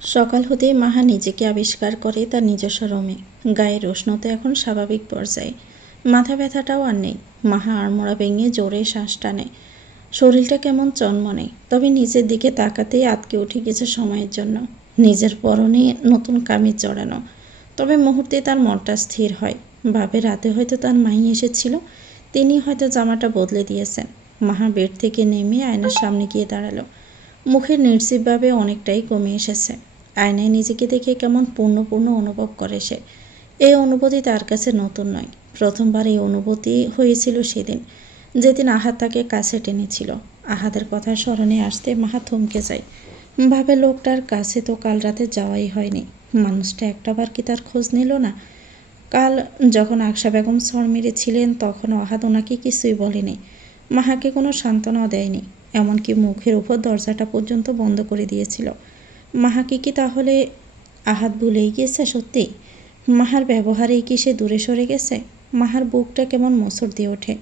সকাল হতেই মাহা নিজেকে আবিষ্কার করে তার নিজস্ব রুমে। গায়ের উষ্ণতা এখন স্বাভাবিক পর্যায়ে, মাথা ব্যথাটাও আর নেই। মাহা আড়মোড়া ভেঙে জোরে শ্বাস টানে। শরীরটা কেমন চনমনে, তবে নিজের দিকে তাকাতেই আটকে উঠে গেছে সময়ের জন্য। নিজের পরনে নতুন কামিজ জড়ানো, তবে মুহূর্তে তার মনটা স্থির হয়। ভাবে রাতে হয়তো তার মাই এসেছিল, তিনি হয়তো জামাটা বদলে দিয়েছেন। মাহা বেড থেকে নেমে আয়নার সামনে গিয়ে দাঁড়ালো। মুখের নির্জীবভাবে অনেকটাই কমে এসেছে। আয়নায় নিজেকে দেখে কেমন পূর্ণ অনুভব করে সে। এই অনুভূতি তার কাছে নতুন নয়। প্রথমবার এই অনুভূতি হয়েছিল সেদিন, যেদিন আহাদ তাকে কাছে টেনেছিল। আহাদের কথা স্মরণে আসতে মাহা থমকে যায়। ভাবে লোকটার কাছে তো কাল রাতে যাওয়াই হয়নি। মানুষটা একটাবার কি তার খোঁজ নিল না? কাল যখন আকশা বেগম সর মেরেছিলেন তখন আহাদ ওনাকে কিছুই বলেনি। মাহাকে কোনো সান্ত্বনাও দেয়নি, এমনকি মুখের উপর দরজাটা পর্যন্ত বন্ধ করে দিয়েছিল। মাহাকে কি তাহলে আহাদ ভুলেই গিয়েছে সত্যি? মাহার ব্যবহারেই কি সে দূরে সরে গেছে? মাহার বুকটা কেমন মোচড় দিয়ে ওঠে।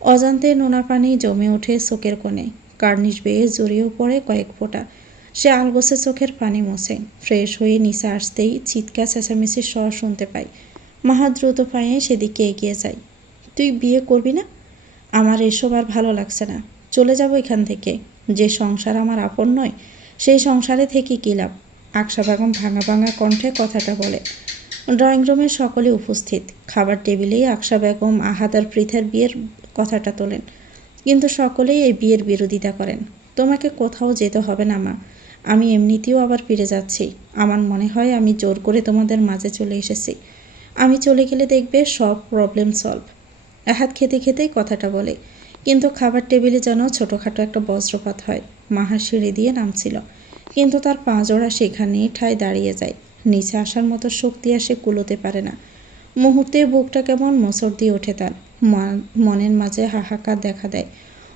অজান্তে নোনা পানি জমে ওঠে চোখের কোণে, কার্নিশ বেয়ে জড়িয়েও পড়ে কয়েক ফোঁটা। সে আলগোছে চোখের পানি মোছে। ফ্রেশ হয়ে নিচে আসতেই চিৎকার চেঁচামেচির স্বর শুনতে পায়। মাহা দ্রুত পায়ে সেদিকে এগিয়ে যায়। তুই বিয়ে করবি না? আমার এসব আর ভালো লাগছে না, চলে যাব এখান থেকে। যে সংসার আমার আপন নয়, সেই সংসারে থেকে কী লাভ? আকশা বেগম ভাঙা ভাঙা কণ্ঠে কথাটা বলে। ড্রয়িং রুমে সকলে উপস্থিত। খাবার টেবিলেই আকশা বেগম আহাদ আর পৃথার বিয়ের কথাটা তোলেন, কিন্তু সকলেই এই বিয়ের বিরোধিতা করেন। তোমাকে কোথাও যেতে হবে না মা, আমি এমনিতেও আবার ফিরে যাচ্ছি। আমার মনে হয় আমি জোর করে তোমাদের মাঝে চলে এসেছি। আমি চলে গেলে দেখবে সব প্রবলেম সলভ। আহাদ খেতে খেতেই কথাটা বলে, কিন্তু খাবার টেবিলে যেন ছোটোখাটো একটা বজ্রপাত হয়। মাহা সিঁড়ি দিয়ে নামছিল, কিন্তু তার পা জোড়া সেখানেই ঠায় দাঁড়িয়ে যায়। নিচে আসার মতো শক্তি আর সে কুলোতে পারে না। মুহূর্তে বুকটা কেমন মোচড় দিয়ে ওঠে তার। মনের মাঝে হাহাকার দেখা দেয়।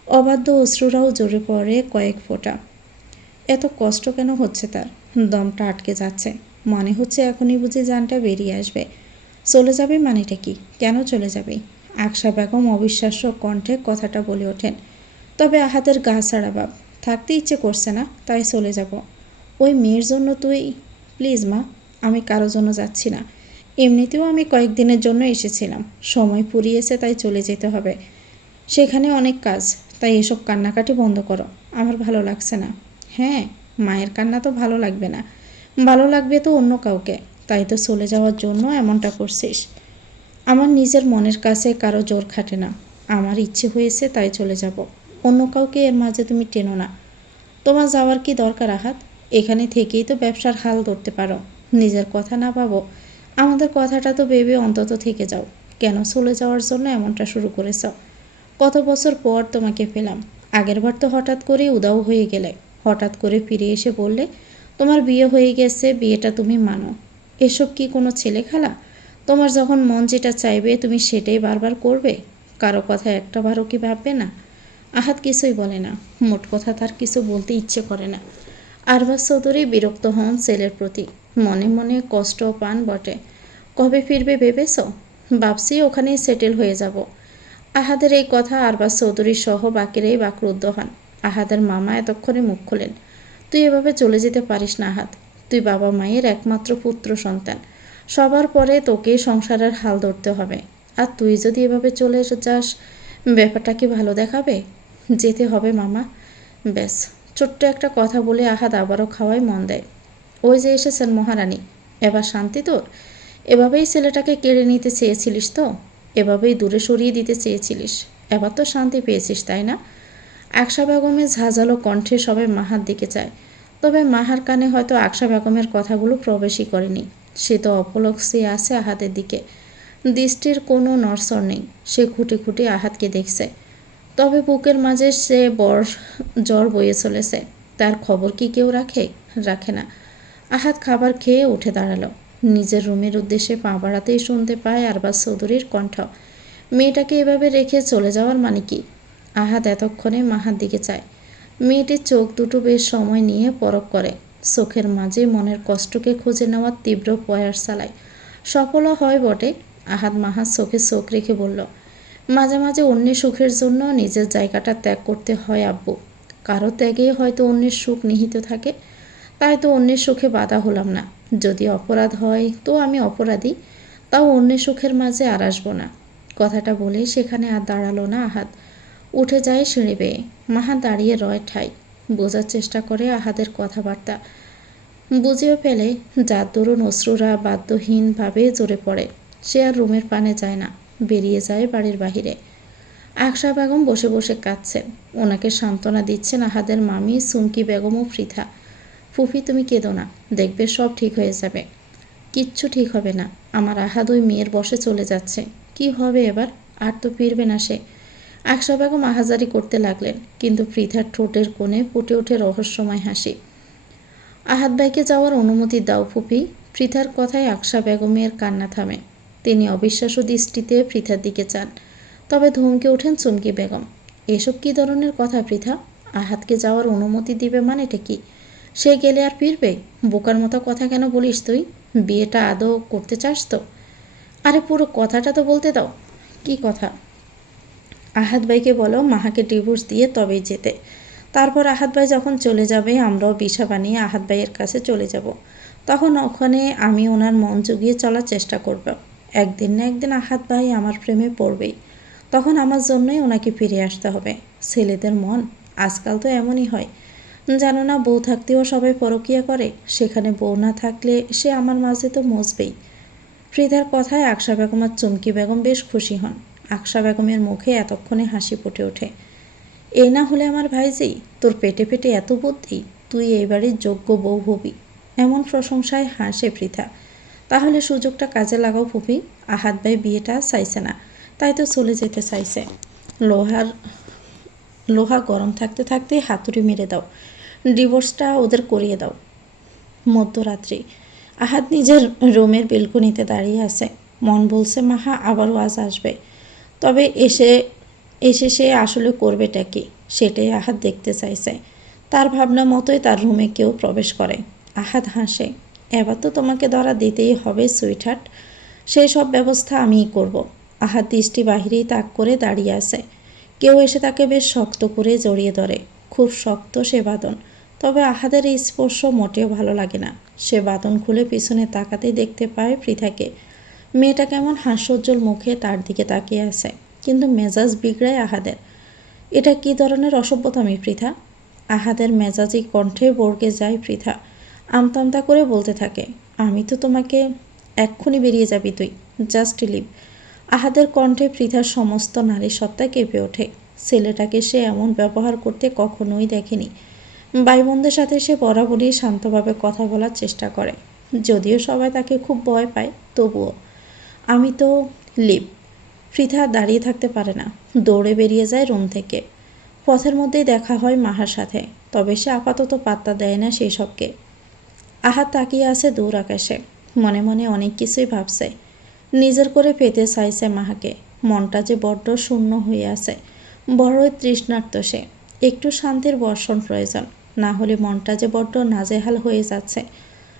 অবাধ্য অশ্রুরাও জোরে পড়ে কয়েক ফোঁটা। এত কষ্ট কেন হচ্ছে তার? দমটা আটকে যাচ্ছে। মনে হচ্ছে এখনই বুঝি জানটা বেরিয়ে আসবে। চলে যাবে মানেটা কি? কেন চলে যাবে? আকশা বেগম অবিশ্বাস্য কণ্ঠে কথাটা বলে ওঠেন। তবে আহাদের গা ছাড়া ভাব, থাকতে ইচ্ছে করছে না, তাই চলে যাব। ওই মেয়ের জন্য তুই? প্লিজ মা, আমি কারো জন্য যাচ্ছি না। এমনিতেও আমি কয়েকদিনের জন্য এসেছিলাম, সময় ফুরিয়েছে তাই চলে যেতে হবে। সেখানে অনেক কাজ, তাই এসব কান্নাকাটি বন্ধ করো, আমার ভালো লাগছে না। হ্যাঁ, মায়ের কান্না তো ভালো লাগবে না, ভালো লাগবে তো অন্য কাউকে, তাই তো চলে যাওয়ার জন্য এমনটা করছিস। আমার নিজের মনের কাছে কারো জোর খাটে না, আমার ইচ্ছে হয়েছে তাই চলে যাব। অন্য কাউকে এর মাঝে তুমি টেনো না। তোমার যাওয়ার কি দরকার আহাত? এখানে থেকেই তো ব্যবসার হাল ধরতে পারো। নিজের কথা না ভাবো, আমাদের কথাটা তো ভেবে অন্তত থেকে যাও। কেন চলে যাওয়ার জন্য এমনটা শুরু করেছ? কত বছর পর তোমাকে পেলাম। আগেরবার তো হঠাৎ করে উদাও হয়ে গেলে, হঠাৎ করে ফিরে এসে বললে তোমার বিয়ে হয়ে গেছে, বিয়েটা তুমি মানো। এসব কি কোনো ছেলে খেলা? তোমার যখন মন যেটা চাইবে তুমি সেটাই বারবার করবে, কারো কথা একটাবারও কি ভাববে না? আহাদ কিছুই বলে না, মোট কথা তার কিছু বলতে ইচ্ছে করে না। আরবাজ চৌধুরী বিরক্ত হন ছেলের প্রতি, মনে মনে কষ্ট পান বটে। কবে ফিরবে ভেবেছ? ভাবছি ওখানেই সেটেল হয়ে যাব। আহাদের এই কথা আরবাজ চৌধুরী সহ বাকিরাই বাকরুদ্ধ হন। আহাদের মামা এতক্ষণে মুখ খোলেন। তুই এভাবে চলে যেতে পারিস না আহাদ, তুই বাবা মায়ের একমাত্র পুত্র সন্তান, সবার পরে তোকে সংসারের হাল ধরতে হবে। আর তুই যদি এভাবে চলে যাস, ব্যাপারটা কি ভালো দেখাবে? যেতে হবে মামা। ব্যাস, ছোট্ট একটা কথা বলে আহাদ আবারও খাওয়ায় মন দেয়। ওই যে এসেছেন মহারানী, এবার শান্তি তোর? এভাবেই ছেলেটাকে কেড়ে নিতে চেয়েছিলিস তো? এভাবেই দূরে সরিয়ে দিতে চেয়েছিলিস? এবার তো শান্তি পেয়েছিস, তাই না? আকশা বেগমের ঝাঁঝালো কণ্ঠে সবাই মাহার দিকে চায়, তবে মাহার কানে হয়তো আকশা বেগমের কথাগুলো প্রবেশই করেনি। সে তো অপলক সে আছে আহাদের দিকে, দৃষ্টির কোনো নড়চড় নেই। সে খুঁটে খুঁটে আহাদকে দেখছে, তবে বুকের মাঝে সে জ্বর বয়ে চলেছে। তার খবর কি কেউ রাখে? রাখে না। আহাদ খাবার খেয়ে উঠে দাঁড়ালো। নিজের রুমের উদ্দেশ্যে পা বাড়াতেই শুনতে পায় আরবাজ চৌধুরীর কণ্ঠ। মেয়েটাকে এভাবে রেখে চলে যাওয়ার মানে কি? আহাদ এতক্ষণে মাহার দিকে চায়। মেয়েটির চোখ দুটো বেশ সময় নিয়ে পরখ করে, চোখের মাঝে মনের কষ্টকে খুঁজে নেওয়ার তীব্র প্রয়াস চালায়। সফলও হয় বটে। আহাদ মাহার চোখে চোখ রেখে বলল, মাঝে মাঝে অন্যের সুখের জন্য নিজের জায়গাটা ত্যাগ করতে হয় আব্বু। কারো ত্যাগেই হয়তো অন্যের সুখ নিহিত থাকে। তাই তো অন্যের সুখে বাধা হলাম না। যদি অপরাধ হয় তো আমি অপরাধী, তাও অন্যের সুখের মাঝে আর আসবো না। কথাটা বলে সেখানে আর দাঁড়ালো না আহাদ, উঠে যায় সিঁড়ি বেয়ে। মাহা দাঁড়িয়ে রয় ঠাই, বোঝার চেষ্টা করে আহাদের কথাবার্তা। বুঝেও ফেলে যার দরুন অশ্রুরা বাধ্যহীনভাবে জোরে পড়ে। সে আর রুমের পানে যায় না, বেরিয়ে যায় বাড়ির বাহিরে। আকশা বেগম বসে বসে কাঁদছেন। ওনাকে সান্ত্বনা দিচ্ছেন আহাদের মামি সুমকি বেগম ও পৃথা। ফুফি, তুমি কেঁদো না, দেখবে সব ঠিক হয়ে যাবে। কিচ্ছু ঠিক হবে না, আমার আহাদ ওই মেয়ের বসে চলে যাচ্ছে। কি হবে এবার? আর তো ফিরবে না সে। আকশা বেগম আহাজারি করতে লাগলেন, কিন্তু পৃথার ঠোঁটের কোণে ফুটে ওঠে রহস্যময় হাসি। আহাদ ভাইকে যাওয়ার অনুমতি দাও ফুপি। পৃথার কথায় আকশা বেগমের কান্না থামে। তিনি অবিশ্বাস্য দৃষ্টিতে পৃথার দিকে চান। তবে ধমকে ওঠেন চুমকি বেগম। এসব কী ধরনের কথা পৃথা? আহাদকে যাওয়ার অনুমতি দিবে মানেটা কি? সে গেলে আর ফিরবে? বোকার মতো কথা কেন বলিস তুই? বিয়েটা আদৌ করতে চাস তো? আরে পুরো কথাটা তো বলতে দাও। কি কথা? আহাদ ভাইকে বলো মাহাকে ডিভোর্স দিয়ে তবেই যেতে। তারপর আহাদ ভাই যখন চলে যাবে আমরাও বিশা বানিয়ে আহাদ ভাইয়ের কাছে চলে যাব। তখন ওখানে আমি ওনার মন জুগিয়ে চলার চেষ্টা করব। একদিন না একদিন আহাদ ভাই আমার প্রেমে পড়বেই। তখন আমার জন্যই ওনাকে ফিরে আসতে হবে। ছেলেদের মন আজকাল তো এমনই হয়। জানো না, বউ থাকতেও সবাই পরকিয়া করে, সেখানে বউ না থাকলে সে আমার মাঝে তো মজবেই। ফ্রিদার কথায় আকশা বেগম আর চুমকি বেগম বেশ খুশি হন। আকশা বেগমের মুখে এতক্ষণে হাসি ফুটে ওঠে। এই না হলে আমার ভাইজি, তোর পেটে পেটে এত বুদ্ধি, তুই এই বাড়ির যোগ্য বউ হবি। এমন প্রশংসায় হাসে পৃথা। তাহলে সুযোগটা কাজে লাগাও ফুপি। আহাদ ভাই বিয়েটা চাইছে না, তাই তো চলে যেতে চাইছে। লোহা গরম থাকতে থাকতে হাতুড়ি মেরে দাও, ডিভোর্সটা ওদের করিয়ে দাও। মধ্যরাত্রি আহাদ নিজের রুমের বেলকনিতে দাঁড়িয়ে আছে। মন বলছে মাহা আবারও আজ আসবে, তবে এসে এসে সে আসলে করবেটা কি সেটাই আহাদ দেখতে চাইছে। তার ভাবনা মতোই তার রুমে কেউ প্রবেশ করে। আহাদ হাসে। এবার তো তোমাকে ধরা দিতেই হবে সুইটহার্ট, সেই সব ব্যবস্থা আমিই করব। আহাদ দৃষ্টি বাহিরেই তাক করে দাঁড়িয়ে আছে। কেউ এসে তাকে বেশ শক্ত করে জড়িয়ে ধরে, খুব শক্ত সে বাঁধন। তবে আহাদের এই স্পর্শ মোটেও ভালো লাগে না। সে বাঁধন খুলে পিছনে তাকাতেই দেখতে পায় পৃথাকে। মেয়েটা কেমন হাস্যোজ্জ্বল মুখে তার দিকে তাকিয়ে আছে, কিন্তু মেজাজ বিগড়ায় আহাদের। এটা কি ধরনের অসভ্যতামি পৃথা? আহাদের মেজাজি কণ্ঠে বর্গে যায় পৃথা। আমতা করে বলতে থাকে, আমি তো তোমাকে, এক্ষুনি বেরিয়ে যাবি তুই, জাস্ট লিভ। আহাদের কণ্ঠে পৃথার সমস্ত নারী সত্তা কেঁপে ওঠে। ছেলেটাকে সে এমন ব্যবহার করতে কখনোই দেখেনি। ভাইবোনদের সাথে সে বরাবরই শান্তভাবে কথা বলার চেষ্টা করে, যদিও সবাই তাকে খুব ভয় পায়, তবুও। আমি তো লিভ। পৃথা দাঁড়িয়ে থাকতে পারে না, দৌড়ে বেরিয়ে যায় রুম থেকে। পথের মধ্যেই দেখা হয় মাহার সাথে, তবে সে আপাতত পাত্তা দেয় না সেই সবকে। আহাদ তাকিয়ে আছে দূর আকাশে, মনে মনে অনেক কিছুই ভাবছে। নিজের করে পেতে চাইছে মাহাকে। মনটা যে বড্ড শূন্য হয়ে আছে, বড়ই তৃষ্ণার্ত সে। একটু শান্তির বর্ষণ প্রয়োজন, না হলে মনটা যে বড্ড নাজেহাল হয়ে যাচ্ছে।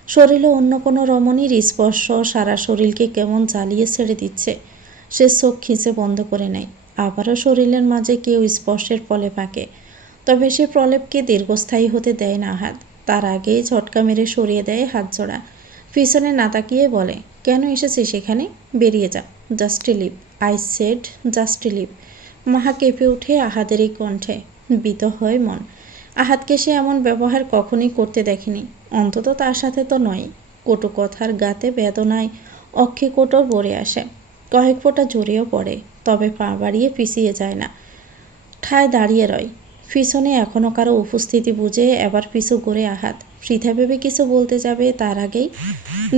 শরীরে অন্য কোনো রমণীর স্পর্শ সারা শরীরকে কেমন জ্বালিয়ে ছেড়ে দিচ্ছে। সে চোখ খিঁচে বন্ধ করে নেয়। আবারও শরীরের মাঝে কেউ স্পর্শের প্রলেপ আঁকে, তবে সে প্রলেপকে দীর্ঘস্থায়ী হতে দেয় না হাত। তার আগেই ঝটকা মেরে সরিয়ে দেয় হাত জোড়া। পিছনে না তাকিয়ে বলে, কেন এসেছে সেখানে? বেরিয়ে যা, just leave, I said just leave. Maha কেঁপে উঠে আহাদের এই কণ্ঠে। ভীত হয় মন। আহাদকে সে এমন ব্যবহার কখনই করতে দেখেনি, অন্তত তার সাথে তো নয়। কটু কথার গাতে বেদনায় অক্ষে কোটর ভরে আসে। কয়েক ফোঁটা জড়িয়েও পড়ে, তবে পা বাড়িয়ে পিছিয়ে যায় না, ঠায় দাঁড়িয়ে রয়। পিছনে এখনও কারো উপস্থিতি বুঝে এবার পিছু ঘুরে আহাদ। পৃথা ভেবে কিছু বলতে যাবে, তার আগেই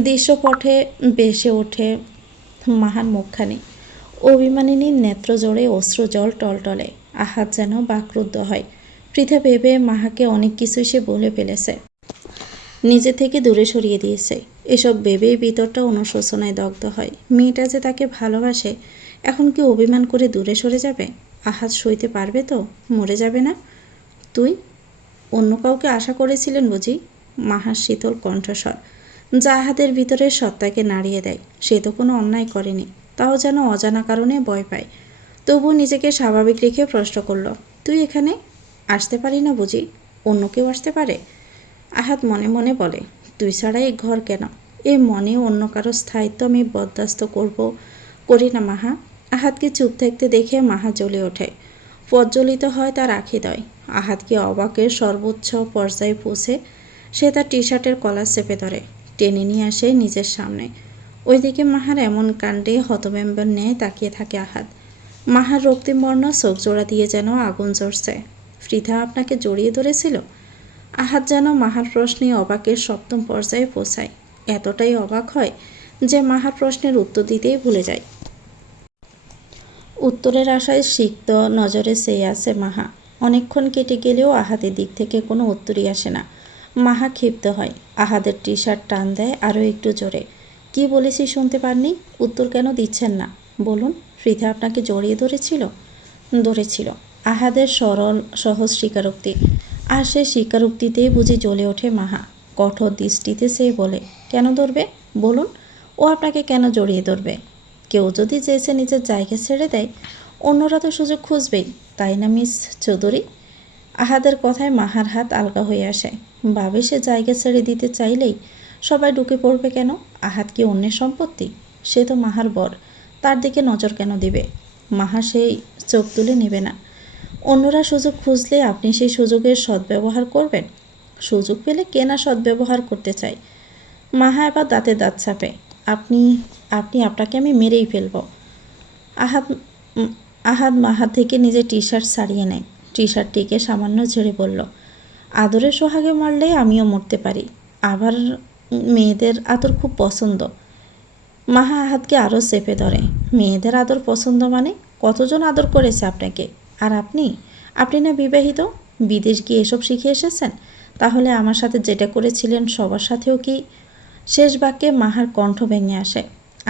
দৃশ্যপটে ভেসে ওঠে মাহার মুখখানি। অভিমানিনীর নেত্র জোড়ে অশ্রু জল টলটলে। আহাদ যেন বাকরুদ্ধ হয়। পৃথা ভেবে মাহাকে অনেক কিছুই সে বলে ফেলেছে, নিজে থেকে দূরে সরিয়ে দিয়েছে। এসব ভেবেই ভিতরটা অনুশোচনায় দগ্ধ হয়। মেয়েটা যে তাকে ভালোবাসে, এখন কি অভিমান করে দূরে সরে যাবে? আহাদ সইতে পারবে তো? মরে যাবে না? তুই অন্য কাউকে আশা করেছিলেন বুঝি? মাহার শীতল কণ্ঠস্বর, যা আহাদের ভিতরের সত্তাকে নাড়িয়ে দেয়। সে তো কোনো অন্যায় করেনি, তাও যেন অজানা কারণে ভয় পায়। তবুও নিজেকে স্বাভাবিক রেখে প্রশ্ন করল, তুই এখানে আসতে পারি না বুঝি? অন্য কেউ আসতে পারে? আহাদ মনে মনে বলে, তুই ছাড়া এই ঘর কেন? এ মনে অন্য কারো স্থায়িত্ব আমি বরদাস্ত করি না মাহা। আহাদকে চুপ থাকতে দেখে মাহা জ্বলে ওঠে, প্রজ্বলিত হয় তার আখিদয়। আহাদকে অবাকের সর্বোচ্চ পর্যায়ে পৌঁছে সে তার টি শার্টের কলার চেপে ধরে, টেনে নিয়ে আসে নিজের সামনে। ওইদিকে মাহার এমন কাণ্ডে হতভম্বের ন্যায় তাকিয়ে থাকে আহাদ। মাহার রক্তিমবর্ণ চোখ জোড়া দিয়ে যেন আগুন জ্বলছে। ফ্রিথা আপনাকে জড়িয়ে ধরেছিল? আহাদ যেন মাহার প্রশ্নে অবাকের সপ্তম পর্যায়ে পৌঁছায়। এতটাই অবাক হয় যে মাহার প্রশ্নের উত্তর দিতেই ভুলে যায়। উত্তরের আশায় সিক্ত নজরে চেয়ে আছে মাহা। অনেকক্ষণ কেটে গেলেও আহাদের দিক থেকে কোনো উত্তরই আসে না। মাহা ক্ষিপ্ত হয়, আহাদের টি শার্ট টান দেয় আরও একটু জোরে। কি বলেছি শুনতে পাননি? উত্তর কেন দিচ্ছেন না বলুন? ফ্রিথা আপনাকে জড়িয়ে ধরেছিল। আহাদের সরল সহজ স্বীকারোক্তি, আর সে স্বীকারোক্তিতেই বুঝি জ্বলে ওঠে মাহা। কঠোর দৃষ্টিতে সে বলে, কেন ধরবে বলুন? ও আপনাকে কেন জড়িয়ে ধরবে? কেউ যদি চেয়েছে নিজের জায়গা ছেড়ে দেয়, অন্যরা তো সুযোগ খুঁজবেই, তাই না মিস চৌধুরী? আহাদের কথায় মাহার হাত আলগা হয়ে আসে। ভাবে সে জায়গা ছেড়ে দিতে চাইলেই সবাই ঢুকে পড়বে কেন? আহাদ কি অন্যের সম্পত্তি? সে তো মাহার বর, তার দিকে নজর কেন দিবে? মাহা সেই চোখ তুলে নেবে না। অন্যরা সুযোগ খুঁজলে আপনি সেই সুযোগের সদ্ব্যবহার করবেন? সুযোগ পেলে কে না সদ্ব্যবহার করতে চায়? মাহা এবার দাঁতে দাঁত চাপে। আপনি আপনি আপনাকে আমি মেরেই ফেলব। আহাদ আহাদ মাহা থেকে নিজের টি শার্ট ছাড়িয়ে নেয়। টি শার্টটিকে সামান্য ঝেড়ে বলল, আদরের সোহাগে মারলে আমিও মরতে পারি। আবার মেয়েদের আদর খুব পছন্দ। মাহা আহাদকে আরও চেপে ধরে। মেয়েদের আদর পছন্দ মানে? কতজন আদর করেছে আপনাকে? আর আপনি না বিবাহিত? বিদেশ গিয়ে এসব শিখে এসেছেন? তাহলে আমার সাথে যেটা করেছিলেন সবার সাথেও কি? শেষ বাক্যে মাহার কণ্ঠ ভেঙে আসে।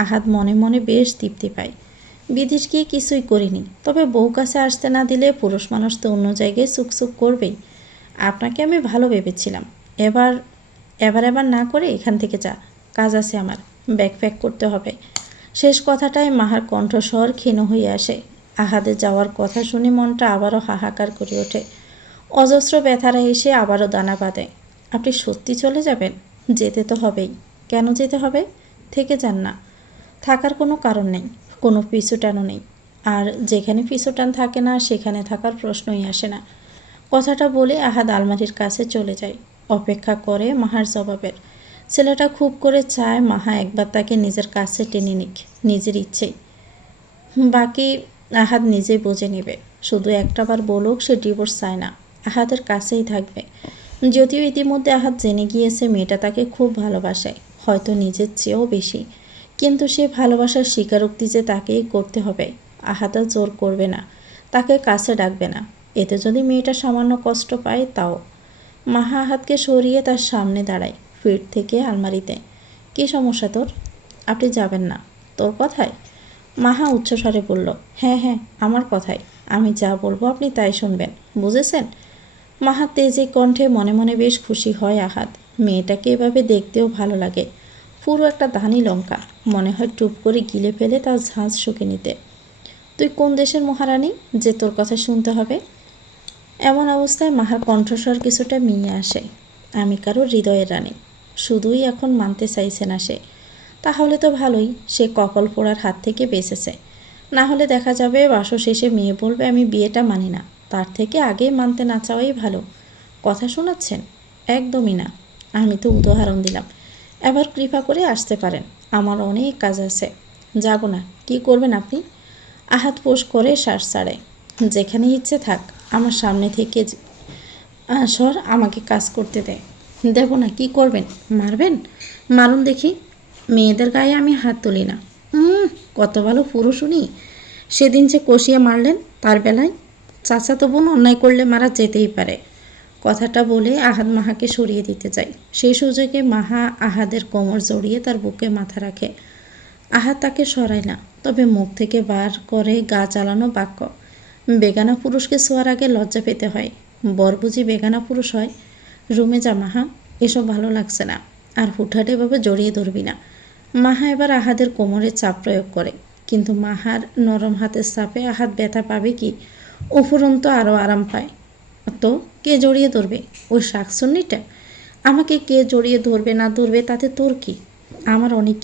আহাদ মনে মনে বেশ তৃপ্তি পায়। বিদেশ গিয়ে কিছুই করিনি, তবে বউ কাছে আসতে না দিলে পুরুষ মানুষ তো অন্য জায়গায় চুকচুক করবেই। আপনাকে আমি ভালো ভেবেছিলাম। এবার এবার না করে এখান থেকে যা, কাজ আছে আমার, ব্যাগ প্যাক করতে হবে। শেষ কথাটায় মাহার কণ্ঠস্বর ক্ষীণ হয়ে আসে। আহাদের যাওয়ার কথা শুনে মনটা আবারও হাহাকার করে ওঠে। অজস্র ব্যথারা এসে আবারও দানা বাঁধে। আপনি সত্যি চলে যাবেন? যেতে তো হবেই। কেন যেতে হবে? থেকে যান না। থাকার কোনো কারণ নেই, কোনো পিছুটানও নেই। আর যেখানে পিছুটান থাকে না সেখানে থাকার প্রশ্নই আসে না। কথাটা বলে আহাদ আলমারির কাছে চলে যায়, অপেক্ষা করে মাহার জবাবের। ছেলেটা খুব করে চায় মাহা একবার তাকে নিজের কাছে টেনে নিক, নিজের ইচ্ছেই। বাকি আহাদ নিজেই বুঝে নেবে। শুধু একটাবার বলুক সে ডিভোর্স চায় না, আহাদের কাছেই থাকবে। যদিও ইতিমধ্যে আহাদ জেনে গিয়েছে মেয়েটা তাকে খুব ভালোবাসে, হয়তো নিজের চেয়েও বেশি। কিন্তু সে ভালোবাসার স্বীকারোক্তি যে তাকেই করতে হবে। আহাদ আর জোর করবে না, তাকে কাছে ডাকবে না। এতে যদি মেয়েটা সামান্য কষ্ট পায় তাও। মাহা আহাদকে সরিয়ে তার সামনে দাঁড়ায়, ফিট থেকে আলমারিতে। কী সমস্যা তোর? আপনি যাবেন না? তোর কথায়? মাহা উচ্চস্বরে বলল, হ্যাঁ, আমার কথাই। আমি যা বলবো আপনি তাই শুনবেন, বুঝেছেন? মাহার তেজে কণ্ঠে মনে মনে বেশ খুশি হয় আহাদ। মেয়েটাকে এভাবে দেখতেও ভালো লাগে। পুরো একটা ধানি লঙ্কা, মনে হয় টুপ করে গিলে ফেলে তার ঝাঁঝ শুকে নিতে। তুই কোন দেশের মহারানী যে তোর কথা শুনতে হবে? এমন অবস্থায় মাহার কণ্ঠস্বর কিছুটা মিয়ে আসে। আমি কারো হৃদয়ের রানী। শুধুই এখন মানতে চাইছে না সে। তাহলে তো ভালোই, সে কপাল পোড়ার হাত থেকে বেঁচেছে। না হলে দেখা যাবে বাসর শেষে মেয়ে বলবে আমি বিয়েটা মানি না। তার থেকে আগেই মানতে না চাওয়াই ভালো। কথা শোনাচ্ছেন? একদমই না। আমি তো উদাহরণ দিলাম। এবার কৃপা করে আসতে পারেন, আমার অনেক কাজ আছে। যাব না। কি করবেন আপনি? আহাত পোষ করে শ্বাস ছাড়ে। যেখানে ইচ্ছে থাক, আমার সামনে থেকে সর, আমাকে কাজ করতে দে। দেব না। কি করবেন? মারবেন? মারুন দেখি। মেয়েদের গায়ে আমি হাত তুলি না। কত ভালো পুরুষ উনি। সেদিন যে কষিয়ে মারলেন, তার বেলায় চাচাতো বোন অন্যায় করলে মারা যেতেই পারে। কথাটা বলে আহাদ মাহাকে সরিয়ে দিতে চায়। সেই সুযোগে মাহা আহাদের কোমর জড়িয়ে তার বুকে মাথা রাখে। আহাদ তাকে সরায় না, তবে মুখ থেকে বার করে গা চালানো বাক্য। বেগানা পুরুষকে ছোঁয়ার আগে লজ্জা পেতে হয়। বর বুঝি বেগানা পুরুষ হয়? রুমে যা মাহা, এসব ভালো লাগছে না। আর হুটহাট এভাবে জড়িয়ে ধরবি না। মাহা এবার আহাদের কোমরে চাপ প্রয়োগ করে, কিন্তু মাহার নরম হাতের চাপে আহাদ ব্যথা পাবে কি? উপরন্ত আরও আরাম পায়। তো কে জড়িয়ে ধরবে? ওই শাকচুন্নিটা? আমাকে কে জড়িয়ে ধরবে না ধরবে তাতে তোর কি? আমার অনেক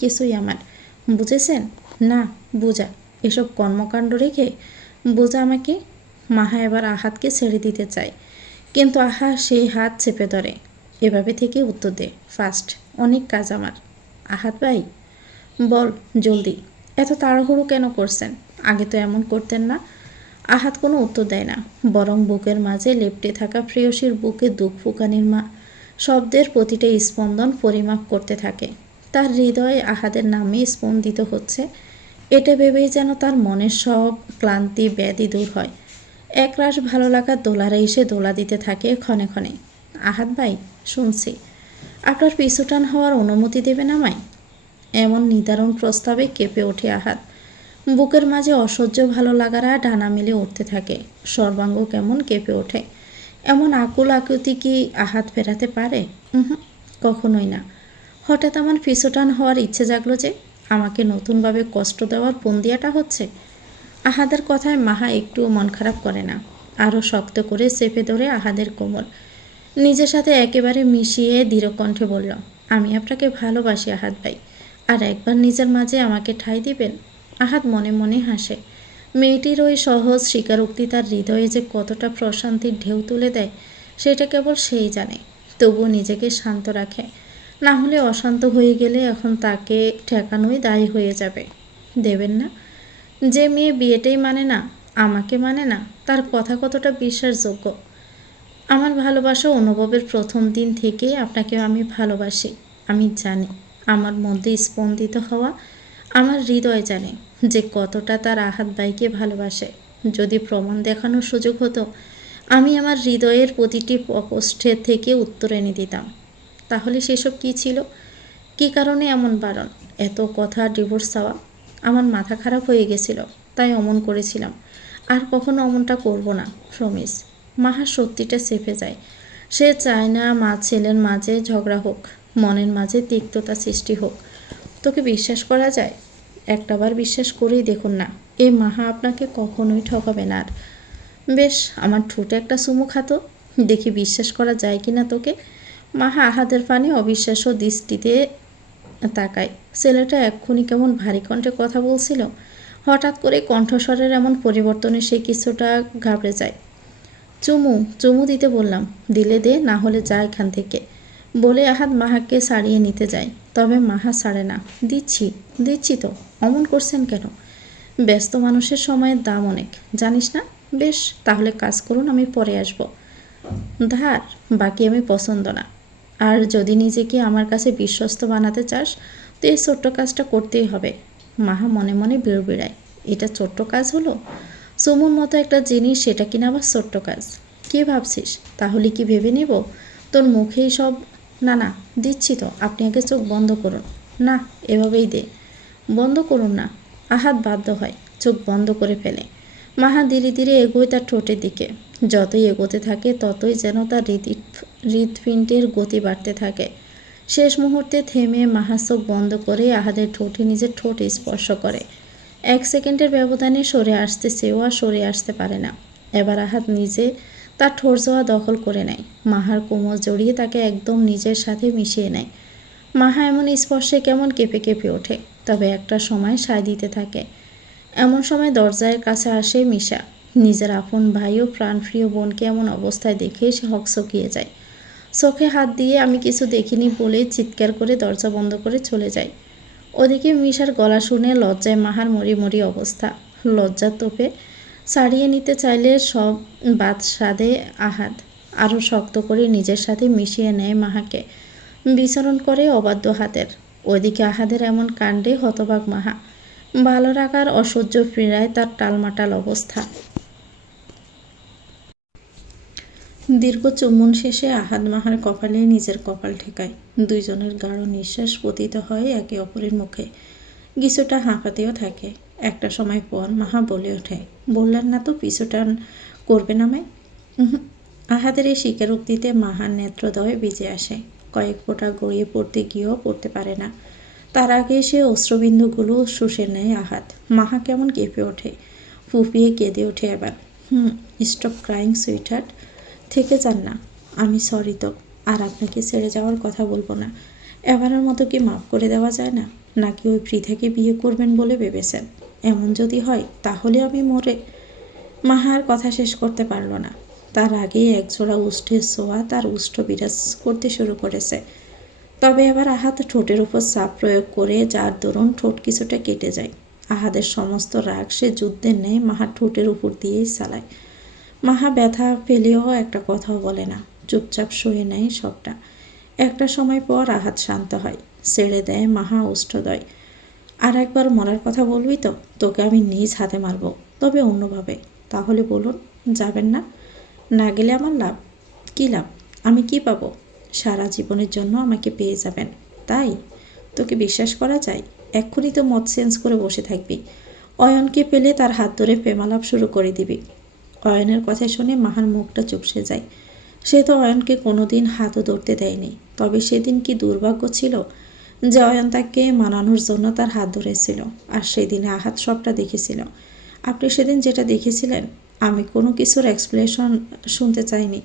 কিছুই আমার, বুঝেছেন? না, বুঝা এসব কর্মকাণ্ড রেখে বোঝা আমাকে। মাহা এবার আহাতকে ছেড়ে দিতে চায়, কিন্তু আহা সেই হাত চেপে ধরে। এভাবে থেকে উত্তর দে ফার্স্ট, অনেক কাজ আমার। আহাত ভাই, বল জলদি, এত তাড়াহুড়ো কেন করছেন? আগে তো এমন করতেন না। আহাত কোনো উত্তর দেয় না, বরং বুকের মাঝে লেপ্টে থাকা প্রেয়সীর বুকে দুঃখ ফুকানির শব্দের প্রতিটা স্পন্দন পরিমাপ করতে থাকে। তার হৃদয়ে আহাদের নামে স্পন্দিত হচ্ছে, এটা ভেবেই যেন তার মনের সব ক্লান্তি ব্যাধি দূর হয়। একরাশ ভালো লাগার দোলারে এসে দোলা দিতে থাকে ক্ষণে ক্ষণে। আহাত ভাই, শুনছি, আপনার পিছুটান হওয়ার অনুমতি দেবেন আমায়? এমন নিদারুণ প্রস্তাবে কেঁপে ওঠে আহাত। বুকের মাঝে অসহ্য ভালো লাগারা ডানা মেলে উঠতে থাকে, সর্বাঙ্গ কেমন কেঁপে ওঠে। এমন আকুল আকুতি কি আহাত ফেরাতে পারে? কখনোই না। হঠাৎ আমার পিছুটান হওয়ার ইচ্ছে জাগলো যে, আমাকে নতুনভাবে কষ্ট দেওয়ার পন্দিয়াটা হচ্ছে। আহাদের কথায় মাহা একটুও মন খারাপ করে না, আরও শক্ত করে চেপে ধরে আহাদের কোমর নিজের সাথে একেবারে মিশিয়ে দৃঢ়কণ্ঠে বলল, আমি আপনাকে ভালোবাসি আহাদ ভাই, আর একবার নিজের মাঝে আমাকে ঠাঁই দিবেন? আহাদ মনে মনে হাসে। মেয়েটির ওই সহজ স্বীকারোক্তি তার হৃদয়ে যে কতটা প্রশান্তির ঢেউ তুলে দেয় সেটা কেবল সেই জানে। তবুও নিজেকে শান্ত রাখে, না হলে অশান্ত হয়ে গেলে এখন তাকে ঠেকানোই দায়ী হয়ে যাবে। দেবেন না? যে মেয়ে বিয়েটাই মানে না, আমাকে মানে না, তার কথা কতটা বিশ্বাসযোগ্য? আমার ভালোবাসা অনুভবের প্রথম দিন থেকেই আপনাকে আমি ভালোবাসি। আমি জানি আমার মধ্যে স্পন্দিত হওয়া আমার হৃদয় জানে যে কতটা তার আহাত ভাইকে ভালোবাসে। যদি প্রমাণ দেখানোর সুযোগ হতো, আমি আমার হৃদয়ের প্রতিটি প্রকোষ্ঠের থেকে উত্তর এনে দিতাম। তাহলে সেসব কী ছিল? কী কারণে এমন বারণ, এত কথা, ডিভোর্স চাওয়া? আমার মাথা খারাপ হয়ে গেছিল, তাই অমন করেছিলাম। আর কখনো অমনটা করব না, প্রমিস। মাহা সত্যিটা চেপে যায়। সে চায় না মা ছেলের মাঝে ঝগড়া হোক, মনের মাঝে তিক্ততা সৃষ্টি হোক। তোকে বিশ্বাস করা যায়? একটাবার বিশ্বাস করেই দেখুন না, এ মাহা আপনাকে কখনোই ঠকাবে না। আর বেশ, আমার ঠোঁটে একটা চুমু খাতো, দেখি বিশ্বাস করা যায় কি না তোকে। মাহা আহাদের পানে অবিশ্বাস্য দৃষ্টিতে তাকায়। ছেলেটা এক্ষুনি কেমন ভারী কণ্ঠে কথা বলছিল, হঠাৎ করে কণ্ঠস্বরের এমন পরিবর্তনে সে কিছুটা ঘাবড়ে যায়। চুমু দিতে বললাম, দিলে দে, না হলে যা এখান থেকে, বলে আহাদ মাহাকে ছাড়িয়ে নিতে যায়। তবে মাহা ছাড়ে না। দিচ্ছি তো, অমন করছেন কেন? ব্যস্ত মানুষের সময়ের দাম অনেক, জানিস না? বেশ, তাহলে কাজ করুন, আমি পরে আসব। ধার বাকি আমি পছন্দ না। আর যদি নিজেকে আমার কাছে বিশ্বস্ত বানাতে চাস তো এই ছোট্ট কাজটা করতেই হবে। মাহা মনে মনে বিড়বিড়ায়, এটা ছোট্ট কাজ হলো? চুমুর মতো একটা জিনিস, সেটা কিনা আবার ছোট্ট কাজ? কী ভাবছিস? তাহলে কি ভেবে নেব তোর মুখেই সব? না না, দিচ্ছি তো, আপনি আগে চোখ বন্ধ করুন। না, এভাবেই দে। বন্ধ করুন না। আহাত বাধ্য হয়, চোখ বন্ধ করে ফেলে। মাহা ধীরে ধীরে এগোয় তার ঠোঁটের দিকে। যতই এগোতে থাকে ততই যেন তার হৃৎপিণ্ডের গতি বাড়তে থাকে। শেষ মুহূর্তে থেমে মাহা চোখ বন্ধ করে আহাদের ঠোঁটে নিজের ঠোঁট স্পর্শ করে। 1 সেকেন্ডের ব্যবধানে সরে আসতে চেয়েও আর সরে আসতে পারে না। এবার আহাত নিজে তার ঠোঁট জোড়া দখল করে নেয়, মাহার কোমর জড়িয়ে তাকে একদম নিজের সাথে মিশিয়ে নেয়। মাহা এমন স্পর্শে কেমন কেঁপে কেঁপে ওঠে, তবে একটা সময় সায় দিতে থাকে। এমন সময় দরজার কাছে আসে মিশা। নিজের আপন ভাই ও প্রাণপ্রিয় বোনকে এমন অবস্থায় দেখে সে হকচকিয়ে যায়। চোখে হাত দিয়ে আমি কিছু দেখিনি বলে চিৎকার করে দরজা বন্ধ করে চলে যায়। ওদিকে মিশার গলা শুনে লজ্জায় মাহার মরি অবস্থা। লজ্জার তোপে ছাড়িয়ে নিতে চাইলে সব বাদ সাধে আহাদ। আরও শক্ত করে নিজের সাথে মিশিয়ে নেয় মাহাকে, বিচরণ করে অবাধ্য হাতের। ওদিকে আহাদের এমন কাণ্ডে হতবাক মাহা। ভালো রাখার অসহ্য পীড়ায় তার টালমাটাল অবস্থা। দীর্ঘ চুম্বন শেষে আহাদ মাহার কপালে নিজের কপাল ঠেকায়। দুইজনের গাঢ় নিঃশ্বাস পতিত হয় একে অপরের মুখে। কিছুটা হাঁপাতেও থাকে। একটা সময় পর মাহা বলে ওঠে, বললেন না তো পিছুটান করবেন আমায়? আহাদের এই স্বীকারোক্তিতে মাহার নেত্রদয় ভিজে আসে। কয়েক ফোঁটা গড়িয়ে পড়তে গিয়েও পড়তে পারে না। তার আগে সে অশ্রবিন্দুগুলো শুষে নেয় আহাদ। মাহা কেমন কেঁপে ওঠে, ফুপিয়ে কেঁদে ওঠে এবার। স্টপ ক্রাইং সুইটহার্ট, থেকে যান না, আমি সরি তো। আর আপনাকে ছেড়ে যাওয়ার কথা বলবো না। এবারের মতো কি মাফ করে দেওয়া যায় না? নাকি ওই পৃথাকে বিয়ে করবেন বলে ভেবেছেন? এমন যদি হয় তাহলে আমি মরে। মাহা আর কথা শেষ করতে পারল না। তার আগেই একজোড়া উষ্ঠের ছোঁয়া তার উষ্ঠ বিরাজ করতে শুরু করেছে। তবে এবার আহাদ ঠোঁটের উপর চাপ প্রয়োগ করে, যার দরুন ঠোঁট কিছুটা কেটে যায়। আহাদের সমস্ত রাগ সে যুদ্ধের নেয় মাহার ঠোঁটের উপর দিয়েই চালায়। মাহা ব্যথা পেলেও একটা কথাও বলে না, চুপচাপ সয়ে নেয় সবটা। একটা সময় পর আহাদ শান্ত হয়, ছেড়ে দেয় মাহা ওষ্ঠদয়। আর একবার মরার কথা বলবি তো? তোকে আমি নিজ হাতে মারব, তবে অন্যভাবে। তাহলে বলুন, যাবেন না? না গেলে আমার লাভ কী? লাভ আমি কি পাবো? সারা জীবনের জন্য আমাকে পেয়ে যাবেন, তাই? তোকে বিশ্বাস করা যায়? এক্ষুনি তো মত চেঞ্জ করে বসে থাকবি। অয়নকে পেলে তার হাত ধরে প্রেমালাপ শুরু করে দিবি। অয়নের কথা শুনে মাহার মুখটা চুপসে যায়। সে তো অয়নকে কোনোদিন হাতও ধরতে দেয়নি। তবে সেদিন কি দুর্ভাগ্য ছিল যে অয়ন তাকে মানানোর জন্য তার হাত ধরেছিল। আর সেদিনে আহাত সবটা দেখেছিল। আপনি সেদিন যেটা দেখেছিলেন, আমি কোনো কিছুর এক্সপ্লেনেশন শুনতে চাইনি।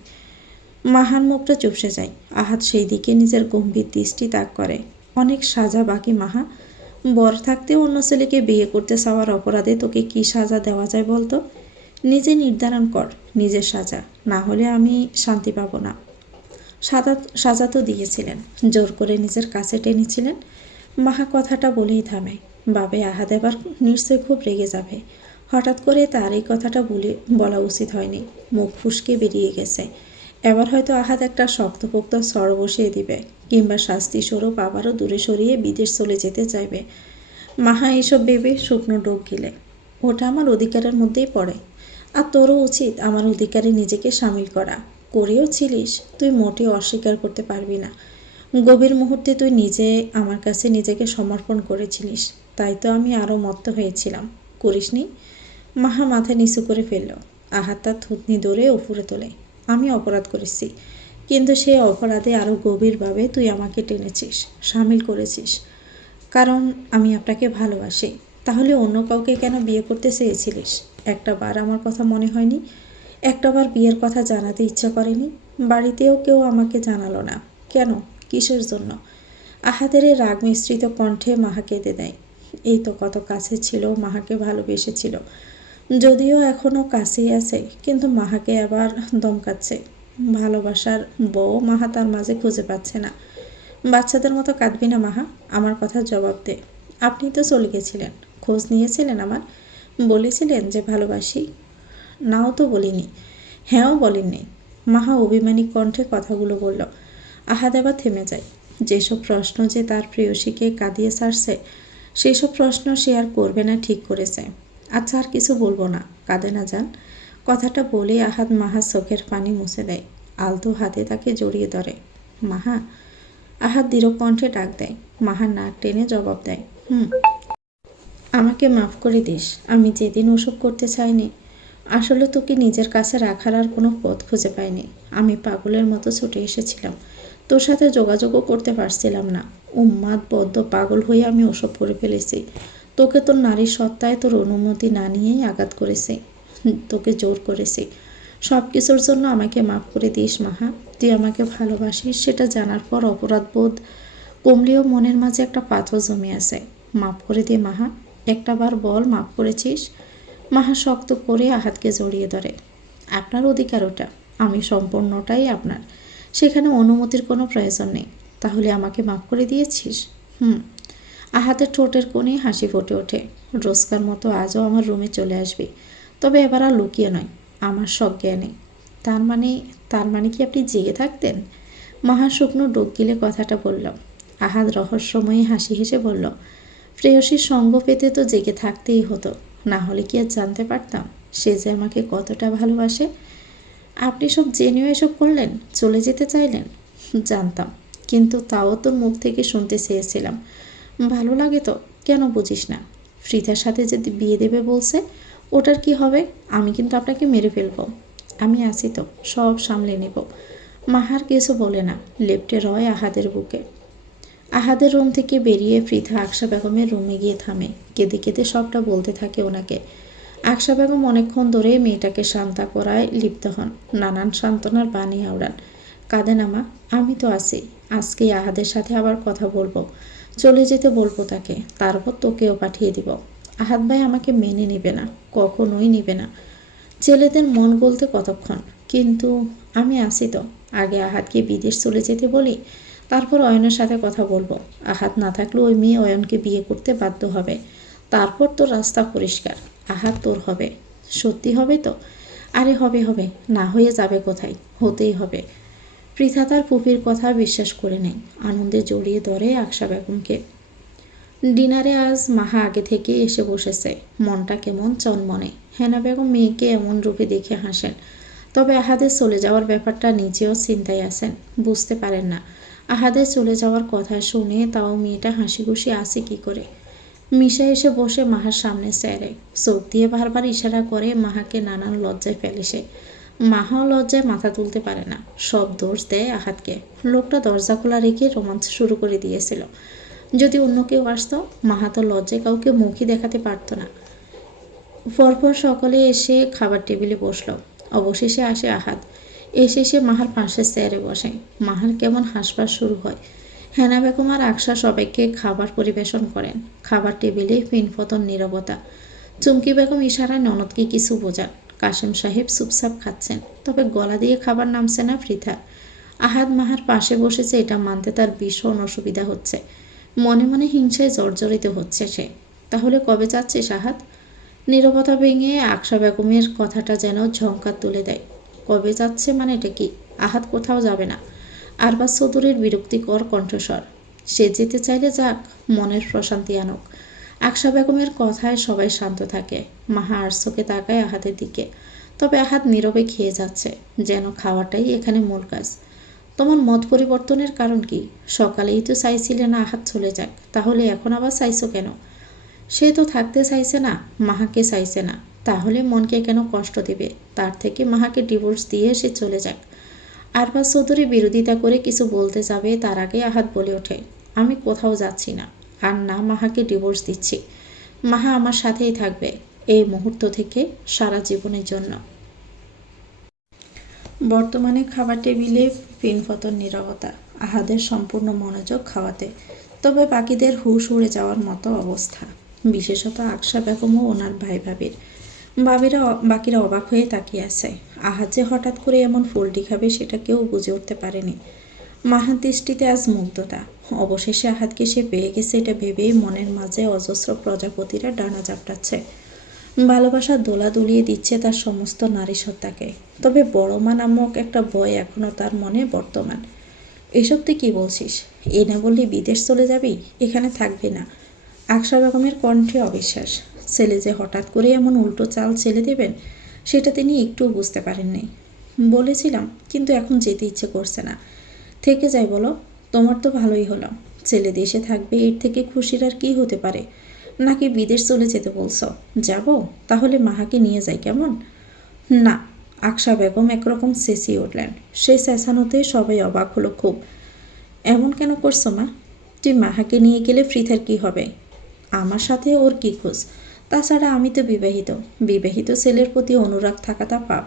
মাহার মুখটা চুপসে যায়। আহাত সেই দিকে নিজের গম্ভীর দৃষ্টি তাক করে। অনেক সাজা বাকি মাহা। বর থাকতে অন্য ছেলেকে বিয়ে করতে চাওয়ার অপরাধে তোকে কি সাজা দেওয়া যায় বলতো? নিজে নির্ধারণ কর নিজের সাজা, না হলে আমি শান্তি পাবো না। সাজা তো দিয়েছিলেন, জোর করে নিজের কাছে টেনেছিলেন। মাহা কথাটা বলেই থামে। বাবে আহাদ এবার নিশ্চয় খুব রেগে যাবে। হঠাৎ করে তার এই কথাটা বলা উচিত হয়নি। মুখ ফুসকে বেরিয়ে গেছে। এবার হয়তো আহাদ একটা শক্তপোক্ত স্বর বসিয়ে দিবে, কিংবা শাস্তিস্বরূপ আবারও দূরে সরিয়ে বিদেশ চলে যেতে চাইবে। মাহা এইসব ভেবে শুকনো ডোক গিলে, ওটা আমার অধিকারের মধ্যেই পড়ে। আর তোরও উচিত আমার অধিকারে নিজেকে সামিল করা। করেও ছিলিস, তুই মোটেও অস্বীকার করতে পারবি না। গভীর মুহূর্তে তুই নিজে আমার কাছে নিজেকে সমর্পণ করেছিলিস, তাই তো আমি আরও মত্ত হয়েছিলাম। করিসনি? মাহা মাথা নিচু করে ফেলল। আহাত তার থুতনি ধরে উপরে তোলে। আমি অপরাধ করেছি, কিন্তু সে অপরাধে আরও গভীরভাবে তুই আমাকে টেনেছিস, সামিল করেছিস। কারণ আমি আপনাকে ভালোবাসি। তাহলে অন্য কাউকে কেন বিয়ে করতে চেয়েছিলিস? একটা বার আমার কথা মনে হয়নি? একটাবার বিয়ের কথা জানাতে ইচ্ছা করেনি? বাড়িতেও কেউ আমাকে জানালো না। কেন? কিসের জন্য? আহাদের রাগ মিশ্রিত কণ্ঠে মাহা কেঁদে দেয়। এই তো কত কাছে ছিল, মাহাকে ভালোবেসেছিল। যদিও এখনও কাছেই আছে, কিন্তু মাহাকে আবার দমকাচ্ছে। ভালোবাসার বউ মাহা তার মাঝে খুঁজে পাচ্ছে না। বাচ্চাদের মতো কাঁদবি না মাহা, আমার কথার জবাব দে। আপনি তো চলে গেছিলেন, খোঁজ নিয়েছিলেন আমার? বলেছিলেন যে ভালোবাসি? নাও তো বলিনি, হ্যাঁও বলেননি। মাহা অভিমানী কণ্ঠে কথাগুলো বলল। আহাদ আবার থেমে যায়। যেসব প্রশ্ন যে তার প্রেয়সীকে কাঁদিয়ে ছাড়ছে, সেসব প্রশ্ন সে আর করবে না ঠিক করেছে। আচ্ছা, আর কিছু বলবো না, কাঁদে না যান। কথাটা বলে আহাদ মাহার চোখের পানি মুছে দেয়। আলতো হাতে তাকে জড়িয়ে ধরে। মাহা। আহাদ দৃঢ় কণ্ঠে ডাক দেয়। মাহা নাক টেনে জবাব দেয়, হুম। আমাকে মাফ করে দিস। আমি যেদিন ওসব করতে চাইনি, আসলে তোকে নিজের কাছে রাখার আর কোনো পথ খুঁজে পাইনি। আমি পাগলের মতো ছুটে এসেছিলাম, তোর সাথে যোগাযোগও করতে পারছিলাম না। উন্মাদ বদ্ধ পাগল হয়ে আমি ওসব করে ফেলেছি। তোকে তোর নারীর সত্তায় তোর অনুমতি না নিয়েই আঘাত করেছি, তোকে জোর করেছি। সব কিছুর জন্য আমাকে মাফ করে দিস মাহা। তুই আমাকে ভালোবাসিস সেটা জানার পর অপরাধবোধ কমলেও মনের মাঝে একটা পাথর জমে আছে। মাফ করে দে মাহা, একটা বার বল মাফ করেছিস। মাহা শক্ত করে আহাতকে জড়িয়ে ধরে। আপনার অধিকার ওটা, আমি সম্পূর্ণটাই আপনার। সেখানে অনুমতির কোনো প্রয়োজন নেই। তাহলে আমাকে মাফ করে দিয়েছিস? হুম। আহাতের ঠোঁটের কোণে হাসি ফুটে ওঠে। রোজকার মতো আজও আমার রুমে চলে আসবি, তবে এবার আর লুকিয়ে নয়, আমার সজ্ঞানে। তার মানে কি আপনি জেগে থাকতেন? মাহা শুকনো ডোক গিলে কথাটা বলল। আহাদ রহস্যময়ী হাসি হেসে বলল, প্রেয়সীর সঙ্গ পেতে তো জেগে থাকতেই হতো, না হলে কি আর জানতে পারতাম সে যে আমাকে কতটা ভালোবাসে। আপনি সব জেনেও এসব করলেন, চলে যেতে চাইলেন? জানতাম, কিন্তু তাও তোর মুখ থেকে শুনতে চেয়েছিলাম। ভালো লাগে তো, কেন বুঝিস না? ফ্রিতার সাথে যদি বিয়ে দেবে বলছে, ওটার কি হবে? আমি কিন্তু আপনাকে মেরে ফেলবো। আমি আছি তো, সব সামলে নেব। মাহার কিছু বলে না, লেপ্টে রয় আহাদের বুকে। আহাদের রুম থেকে বেরিয়ে পৃথা আকশা বেগমের রুমে গিয়ে থামে। কেঁদে কেঁদে সবটা বলতে থাকে ওনাকে। আকশা বেগম অনেকক্ষণ ধরে মেয়েটাকে শান্তা করায় লিপ্ত হন, নানান সান্ত্বনার বাণী আওড়ান। কাঁদে না মা, আমি তো আছি। আজকেই আহাদের সাথে আবার কথা বলবো, চলে যেতে বলবো তাকে, তারপর তোকেও পাঠিয়ে দিব। আহাদ ভাই আমাকে মেনে নেবে না, কখনোই নেবে না। ছেলেদের মন বলতে কতক্ষণ, কিন্তু আমি আসি তো। আগে আহাদকে বিদেশ চলে যেতে বলি, তারপর অয়নের সাথে কথা বলবো। আহাদ না থাকলে ওই মেয়ে অয়নকে বিয়ে করতে বাধ্য হবে। তারপর তোর রাস্তা পরিষ্কার, আহাদ তোর হবে। সত্যি হবে তো? আরে হবে হবে, না হয়ে যাবে কোথায়, হতেই হবে। পৃথা তার ফুপির কথা বিশ্বাস করে নেয়, আনন্দে জড়িয়ে ধরে আকশা বেগমকে। ডিনারে আজ মাহা আগে থেকে এসে বসেছে, মনটা কেমন চনমনে। হেনা বেগম মেয়েকে এমন রূপে দেখে হাসেন, তবে আহাদের চলে যাওয়ার ব্যাপারটা নিজেও চিন্তায় আছেন, বুঝতে পারেন না আহাদের চলে যাওয়ার কথা শুনে তাও মেয়েটা হাসি খুশি আছে কি করে। মিশা এসে বসে মাহার সামনে স্যারে চোখ দিয়ে বারবার ইশারা করে মাহাকে নানান লজ্জায় ফেলে সে। মাহাও লজ্জায় মাথা তুলতে পারে না, সব দোষ দেয় আহাদকে। লোকটা দরজা খোলা রেখে রোমাঞ্চ শুরু করে দিয়েছিল। যদি অন্য কেউ আসতো, মাহা তো লজ্জায় কাউকে মুখই দেখাতে পারত না। পরপর সকলে এসে খাবার টেবিলে বসলো। অবশেষে আসে আহাদ। এসে সে মাহার পাশে চেয়ারে বসে। মাহার কেমন হাসপাস শুরু হয়। হেনা বেগম আর আকশা সবাইকে খাবার পরিবেশন করেন। খাবার টেবিলে পিনপতন নীরবতা। চুমকি বেগম ইশারায় ননদকে কিছু বোঝান। কাশেম সাহেব চুপচাপ খাচ্ছেন, তবে গলা দিয়ে খাবার নামছে না পৃথা। আহাদ মাহার পাশে বসেছে এটা মানতে তার ভীষণ অসুবিধা হচ্ছে। মনে মনে হিংসায় জর্জরিত হচ্ছে সে। তাহলে কবে যাচ্ছিস আহাদ? নীরবতা ভেঙে আকশা বেগমের কথাটা যেন ঝংকার তুলে দেয়। কবে যাচ্ছে মানে এটা কি? আহাদ কোথাও যাবে না। আরবাজ চৌধুরীর বিরক্তিকর কণ্ঠস্বর। সে যেতে চাইলে যাক, মনের প্রশান্তি আনুক। আকশা বেগমের কথায় সবাই শান্ত থাকে। মাহা আর চোখে তাকায় আহাদের দিকে, তবে আহাদ নীরবে খেয়ে যাচ্ছে, যেন খাওয়াটাই এখানে মূল কাজ। তোমার মত পরিবর্তনের কারণ কি? সকালেই তো চাইছিলে না আহাদ চলে যাক, তাহলে এখন আবার চাইছো কেন? সে তো থাকতে চাইছে না, মাহাকে চাইছে না, তাহলে মনকে কেন কষ্ট দেবে? তার থেকে মাহাকে ডিভোর্স দিয়ে সে চলে যাক। আরবাজ চৌধুরী বিরোধিতা করে কিছু বলতে যাবে, তার আগে আহাদ বলে ওঠে, আমি কোথাও যাচ্ছি না, আর না মাহাকে ডিভোর্স দিচ্ছি। মাহা আমার সাথেই থাকবে, এই মুহূর্ত থেকে সারা জীবনের জন্য। বর্তমানে খাবার টেবিলে পিনপতন নীরবতা। আহাদের সম্পূর্ণ মনোযোগ খাওয়াতে, তবে বাকিদের হুঁশ উড়ে যাওয়ার মতো অবস্থা। বিশেষত আকশা বেগম ও ওনার ভাই ভাবির। বাকিরা অবাক হয়ে তাকিয়ে আছে। আহাদ যে হঠাৎ করে এমন ফুলটি খাবে সেটা কেউ বুঝে উঠতে পারেনি। মাহার দৃষ্টিতে আজ মুগ্ধতা। অবশেষে আহাদকে সে পেয়ে গেছে এটা ভেবেই মনের মাঝে অজস্র প্রজাপতিরা ডানা চাপটাচ্ছে। ভালোবাসার দোলা দুলিয়ে দিচ্ছে তার সমস্ত নারী সত্তাকে। তবে বড় মা নামক একটা ভয় এখনও তার মনে বর্তমান। এসব তুই কী বলছিস? এ না বললি বিদেশ চলে যাবি, এখানে থাকবি না। আকশা বেগমের কণ্ঠে অবিশ্বাস। ছেলে যে হঠাৎ করে এমন উল্টো চাল ছেলে দেবেন, সেটা তিনি একটুও বুঝতে পারেননি। বলেছিলাম, কিন্তু এখন যেতে ইচ্ছে করছে না। থেকে যাই বলো, তোমার তো ভালোই হলো। ছেলে দেশে থাকবে, এর থেকে খুশির আর কী হতে পারে? নাকি বিদেশ চলে যেতে বলছো? যাব, তাহলে মাহাকে নিয়ে যাই কেমন? না। আকশা বেগম একরকম চেঁচিয়ে উঠলেন। সেই চেঁচানোতে সবাই অবাক হলো খুব। এমন কেন করছো মা? তুই মাহাকে নিয়ে গেলে পৃথার কী হবে? আমার সাথে ওর কী খোঁজ? তাছাড়া আমি তো বিবাহিত। বিবাহিত ছেলের প্রতি অনুরাগ থাকাটা পাপ।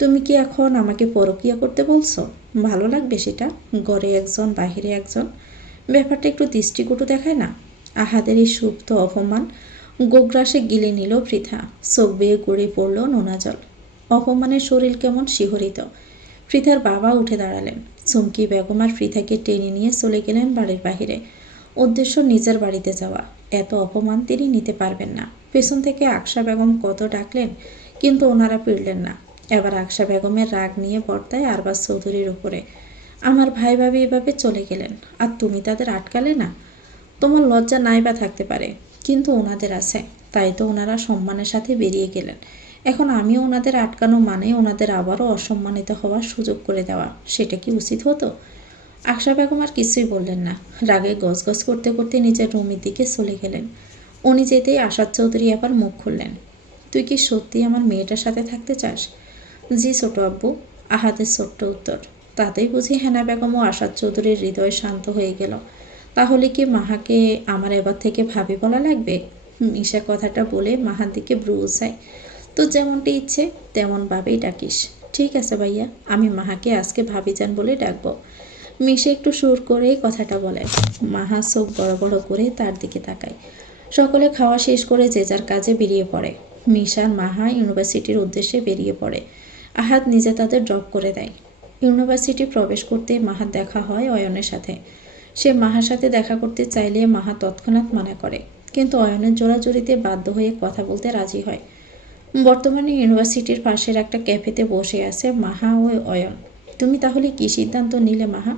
তুমি কি এখন আমাকে পরকীয়া করতে বলছো? ভালো লাগবে সেটা? ঘরে একজন, বাহিরে একজন। ব্যাপারটা একটু দৃষ্টিকটু দেখায় না? আহাদের এই সুপ্ত অপমান গোগ্রাসে গিলে নিল পৃথা। চোখ বেয়ে গড়ে পড়ল নোনা জল। অপমানের শরীর কেমন শিহরিত। পৃথার বাবা উঠে দাঁড়ালেন। চুমকি বেগম আর পৃথাকে টেনে নিয়ে চলে গেলেন বাড়ির বাহিরে। উদ্দেশ্য নিজের বাড়িতে যাওয়া। এত অপমান তিনি নিতে পারবেন না। পেছন থেকে আকশা বেগম কত ডাকলেন, কিন্তু ওনারা ফিরলেন না। এবার আকশা বেগমের রাগ নিয়ে বর্তায় আরবাজ চৌধুরীর উপরে। আমার ভাই ভাবি এভাবে চলে গেলেন, আর তুমি তাদের আটকালে না? তোমার লজ্জা নাই বা থাকতে পারে, কিন্তু ওনাদের আছে, তাই তো ওনারা সম্মানের সাথে বেরিয়ে গেলেন। এখন আমিও ওনাদের আটকানো মানে ওনাদের আবারও অসম্মানিত হওয়ার সুযোগ করে দেওয়া, সেটা কি উচিত হতো? আকশা বেগম আর কিছুই বললেন না। রাগে গজগজ করতে করতে নিজের রুমের দিকে চলে গেলেন। উনি যেতেই আসাদ চৌধুরী আবার মুখ খুললেন। তুই কি সত্যি আমার মেয়েটার সাথে থাকতে চাস? জি ছোট আব্বু, আহাদের ছোট্ট উত্তর। তাতেই বুঝি হেনা বেগম ও আসাদ চৌধুরীর হৃদয় শান্ত হয়ে গেল। তাহলে কি মাহাকে আমার এবার থেকে ভাবি বলা লাগবে? মিশা কথাটা বলে মাহার দিকে ব্রু উঁচায়। তো যেমনটি ইচ্ছে তেমনভাবেই ডাকিস। ঠিক আছে ভাইয়া, আমি মাহাকে আজকে ভাবিজান বলে ডাকবো। মিশে একটু সুর করেই কথাটা বলে। মাহা চোখ বড় বড় করে তার দিকে তাকায়। সকলে খাওয়া শেষ করে যে যার কাজে বেরিয়ে পড়ে। মিশার মাহা ইউনিভার্সিটির উদ্দেশ্যে বেরিয়ে পড়ে। আহাদ নিজে তাদের ড্রপ করে দেয়। ইউনিভার্সিটি প্রবেশ করতে মাহার দেখা হয় অয়নের সাথে। সে মাহার সাথে দেখা করতে চাইলে মাহা তৎক্ষণাৎ মানা করে, কিন্তু অয়নের জোরাজুরিতে বাধ্য হয়ে কথা বলতে রাজি হয়। বর্তমানে ইউনিভার্সিটির পাশের একটা ক্যাফেতে বসে আছে মাহা ও অয়ন। তুমি তাহলে কি সিদ্ধান্ত নিলে মাহা?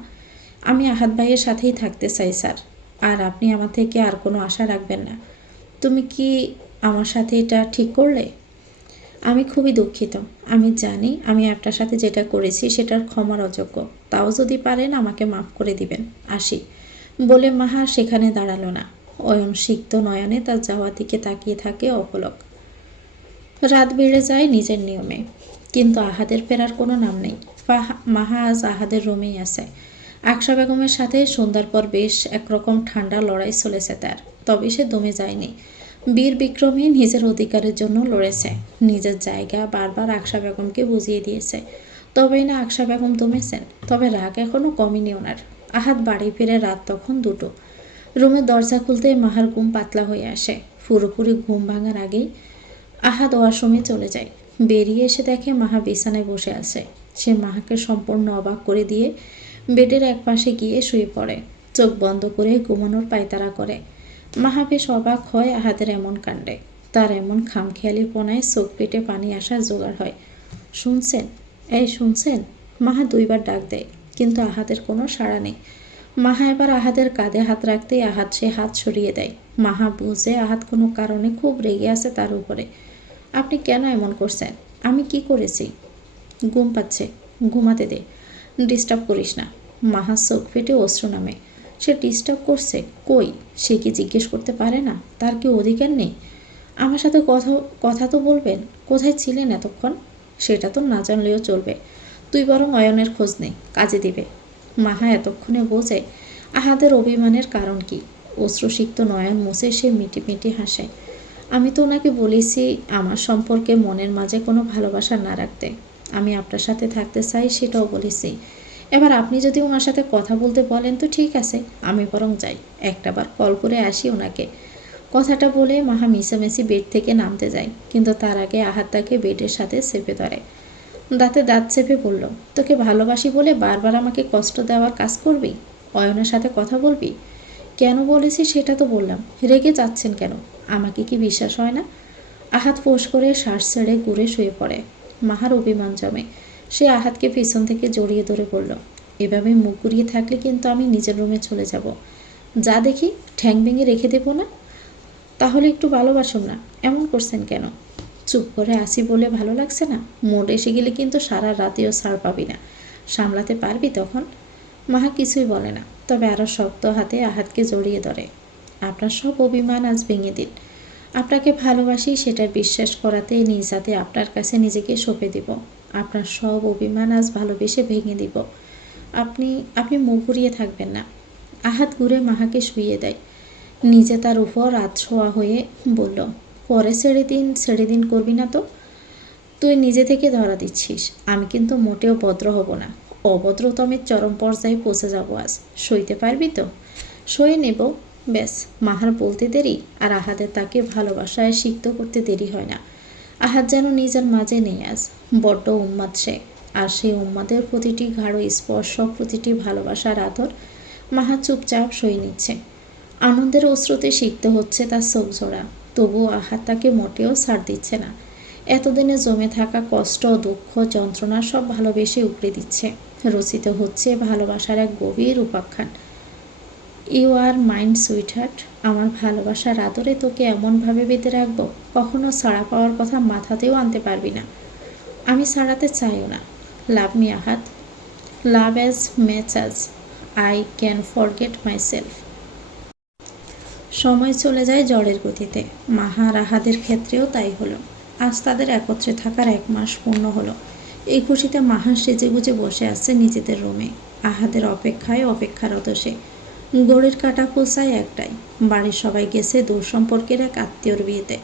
আমি আহাদ ভাইয়ের সাথেই থাকতে চাই স্যার, আর আপনি আমার থেকে আর কোনো আশা রাখবেন না। তুমি কি আমার সাথে এটা ঠিক করলে? আমি খুবই দুঃখিত। আমি জানি আমি আপনার সাথে যেটা করেছি সেটার ক্ষমার অযোগ্য। তাও যদি পারেন আমাকে মাফ করে দিবেন। আসি বলে মাহা সেখানে দাঁড়ালো না। অয়ন সিক্ত নয়নে তার যাওয়ার দিকে তাকিয়ে থাকে অপলক। রাত বেড়ে যায় নিজের নিয়মে, কিন্তু আহাদের ফেরার কোনো নাম নেই। মাহা আজ আহাদের রুমেই আছে। আকশা বেগমের সাথে সন্ধ্যার পর বেশ একরকম ঠান্ডা লড়াই চলেছে তার, তবে সে দমে যায়নি। বীর বিক্রমী নিজের অধিকারের জন্য লড়েছে, নিজের জায়গা বারবার আকশা বেগমকে বুঝিয়ে দিয়েছে। তবেই না আকশা বেগম দমেছেন। তবে রাগ এখনও কমেনি ওনার। আহাদ বাড়ি ফিরে রাত তখন 2টো। রুমের দরজা খুলতেই মাহার ঘুম পাতলা হয়ে আসে। পুরোপুরি ঘুম ভাঙার আগেই আহাদ ওয়াশরুমে চলে যায়। বেরিয়ে এসে দেখে মাহা বিছানায় বসে আছে। সে মাহাকে সম্পূর্ণ অবাক করে দিয়ে বেডের একপাশে গিয়ে শুয়ে পড়ে। চোখ বন্ধ করে ঘুমানোর পায়তারা করে। মাহা বেশ অবাক হয় আহাদের এমন কাণ্ডে। তার এমন খামখেয়ালিপনায় চোখ পেটে পানি আসার জোগাড় হয়। শুনছেন? এই শুনছেন? মাহা 2বার ডাক দেয়, কিন্তু আহাদের কোনো সাড়া নেই। মাহা এবার আহাদের কাঁধে হাত রাখতেই আহাদ সে হাত সরিয়ে দেয়। মাহা বুঝে আহাদ কোনো কারণে খুব রেগে আছে তার উপরে। আপনি কেন এমন করছেন? আমি কি করেছি? ঘুম পাচ্ছে, ঘুমাতে দে, ডিস্টার্ব করিস না। মাহার চোখ ফেটে অশ্রু নামে। সে ডিস্টার্ব করছে কই? সে কি জিজ্ঞেস করতে পারে না? তার কি অধিকার নেই? আমার সাথে কথা তো বলবেন। কোথায় ছিলেন এতক্ষণ? সেটা তো না জানলেও চলবে। তুই বরং অয়নের খোঁজ নে, কাজে দিবে। মাহা এতক্ষণে বোঝে আহাদের অভিমানের কারণ কি। অশ্রুসিক্ত নয়ন মুছে সে মিটি মিটি হাসে। আমি তো ওনাকে বলেছি আমার সম্পর্কে মনের মাঝে কোনো ভালোবাসা না রাখতে। আমি আপনার সাথে থাকতে চাই, সেটাও বলেছি। এবার আপনি যদি ওনার সাথে কথা বলতে বলেন তো ঠিক আছে, আমি বরং যাই, একটাবার কল করে আসি ওনাকে। কথাটা বলে মাহা মিছামিছি বেড থেকে নামতে যায়, কিন্তু তার আগে আহাদ তাকে বেডের সাথে চেপে ধরে। দাঁতে দাঁত চেপে বলল, তোকে ভালোবাসি বলে বারবার আমাকে কষ্ট দেওয়ার কাজ করবি? অয়নের সাথে কথা বলবি? কেন বলেছি সেটা তো বললাম। রেগে যাচ্ছেন কেন? আমাকে কি বিশ্বাস হয় না? আহাদ ফোঁস করে শ্বাস ছেড়ে ঘুরে শুয়ে পড়ে। মাহার অভিমান জমে। সে আহাদকে পিছন থেকে জড়িয়ে ধরে বলল, এভাবে মুখ ঘুরিয়ে থাকলে কিন্তু আমি নিজের রুমে চলে যাব। যা দেখি ঠ্যাং ভেঙে রেখে দেবো না। তাহলে একটু ভালোবাসুন না, এমন করছেন কেন? চুপ করে আসি বলে ভালো লাগছে না? মোড এসে গেলে কিন্তু সারা রাতেও ছাড় পাবি না। সামলাতে পারবি তখন? মাহা কিছুই বলে না, তবে আরও শক্ত হাতে আহাদকে জড়িয়ে ধরে। আপনার সব অভিমান আজ ভেঙে দিন। আপনাকে ভালোবাসি সেটা বিশ্বাস করাতে নিজ হাতে আপনার কাছে নিজেকে সঁপে দিব। আপনার সব অভিমান আজ ভালোবেসে ভেঙে দিব। আপনি আপনি মুখ ঘুরিয়ে থাকবেন না। আহাদ ঘুরে মাহাকে শুইয়ে দেয়। নিজে তার উপর আধশোয়া হয়ে বলল, পরে ছেড়ে দিন করবি না তো? তুই নিজে থেকে ধরা দিচ্ছিস। আমি কিন্তু মোটেও ভদ্র হব না। অভদ্রতমের চরম পর্যায়ে পৌঁছে যাব আজ। সইতে পারবি তো? সয়ে নেব। ব্যাস। মাহার বলতে দেরি আর আহাদের তাকে ভালোবাসায় সিক্ত করতে দেরি হয় না। আহাদ যেন নিজের মাঝে নেই আজ। বড্ড উন্মাদ সে। আর সেই উন্মাদের প্রতিটি গাঢ় স্পর্শ, প্রতিটি ভালোবাসার আদর মাহা চুপচাপ সয়ে নিচ্ছে। আনন্দের অশ্রুতে সিক্ত হচ্ছে তার চোখ জোড়া। তবুও আহাদ তাকে মোটেও ছাড় দিচ্ছে না। এতদিনে জমে থাকা কষ্ট, দুঃখ, যন্ত্রণা সব ভালোবেসে উপড়ে দিচ্ছে। রচিত হচ্ছে ভালোবাসার এক গভীর উপাখ্যান। You are mind sweetheart. আমার ভালোবাসার আদরে তোকে এমনভাবে বেঁধে রাখবো, কখনো ছাড়া পাওয়ার কথা মাথাতেও আনতে পারবি না। আমি ছাড়াতে চাইও না। Love me Ahad. Love as match as I can forget my self. সময় চলে যায় ঝড়ের গতিতে। মাহা আর আহাদের ক্ষেত্রেও তাই হলো। আজ তাদের একত্রে থাকার 1 মাস পূর্ণ হলো। এই খুশিতে মাহা সেজেগুজে বসে আছে নিজেদের রুমে। আহাদের অপেক্ষায় অপেক্ষারত সে। ঘড়ির কাঁটা পৌঁছায় একটাই। বাড়ির সবাই গেছে দূর সম্পর্কের এক আত্মীয়র বিয়েতে।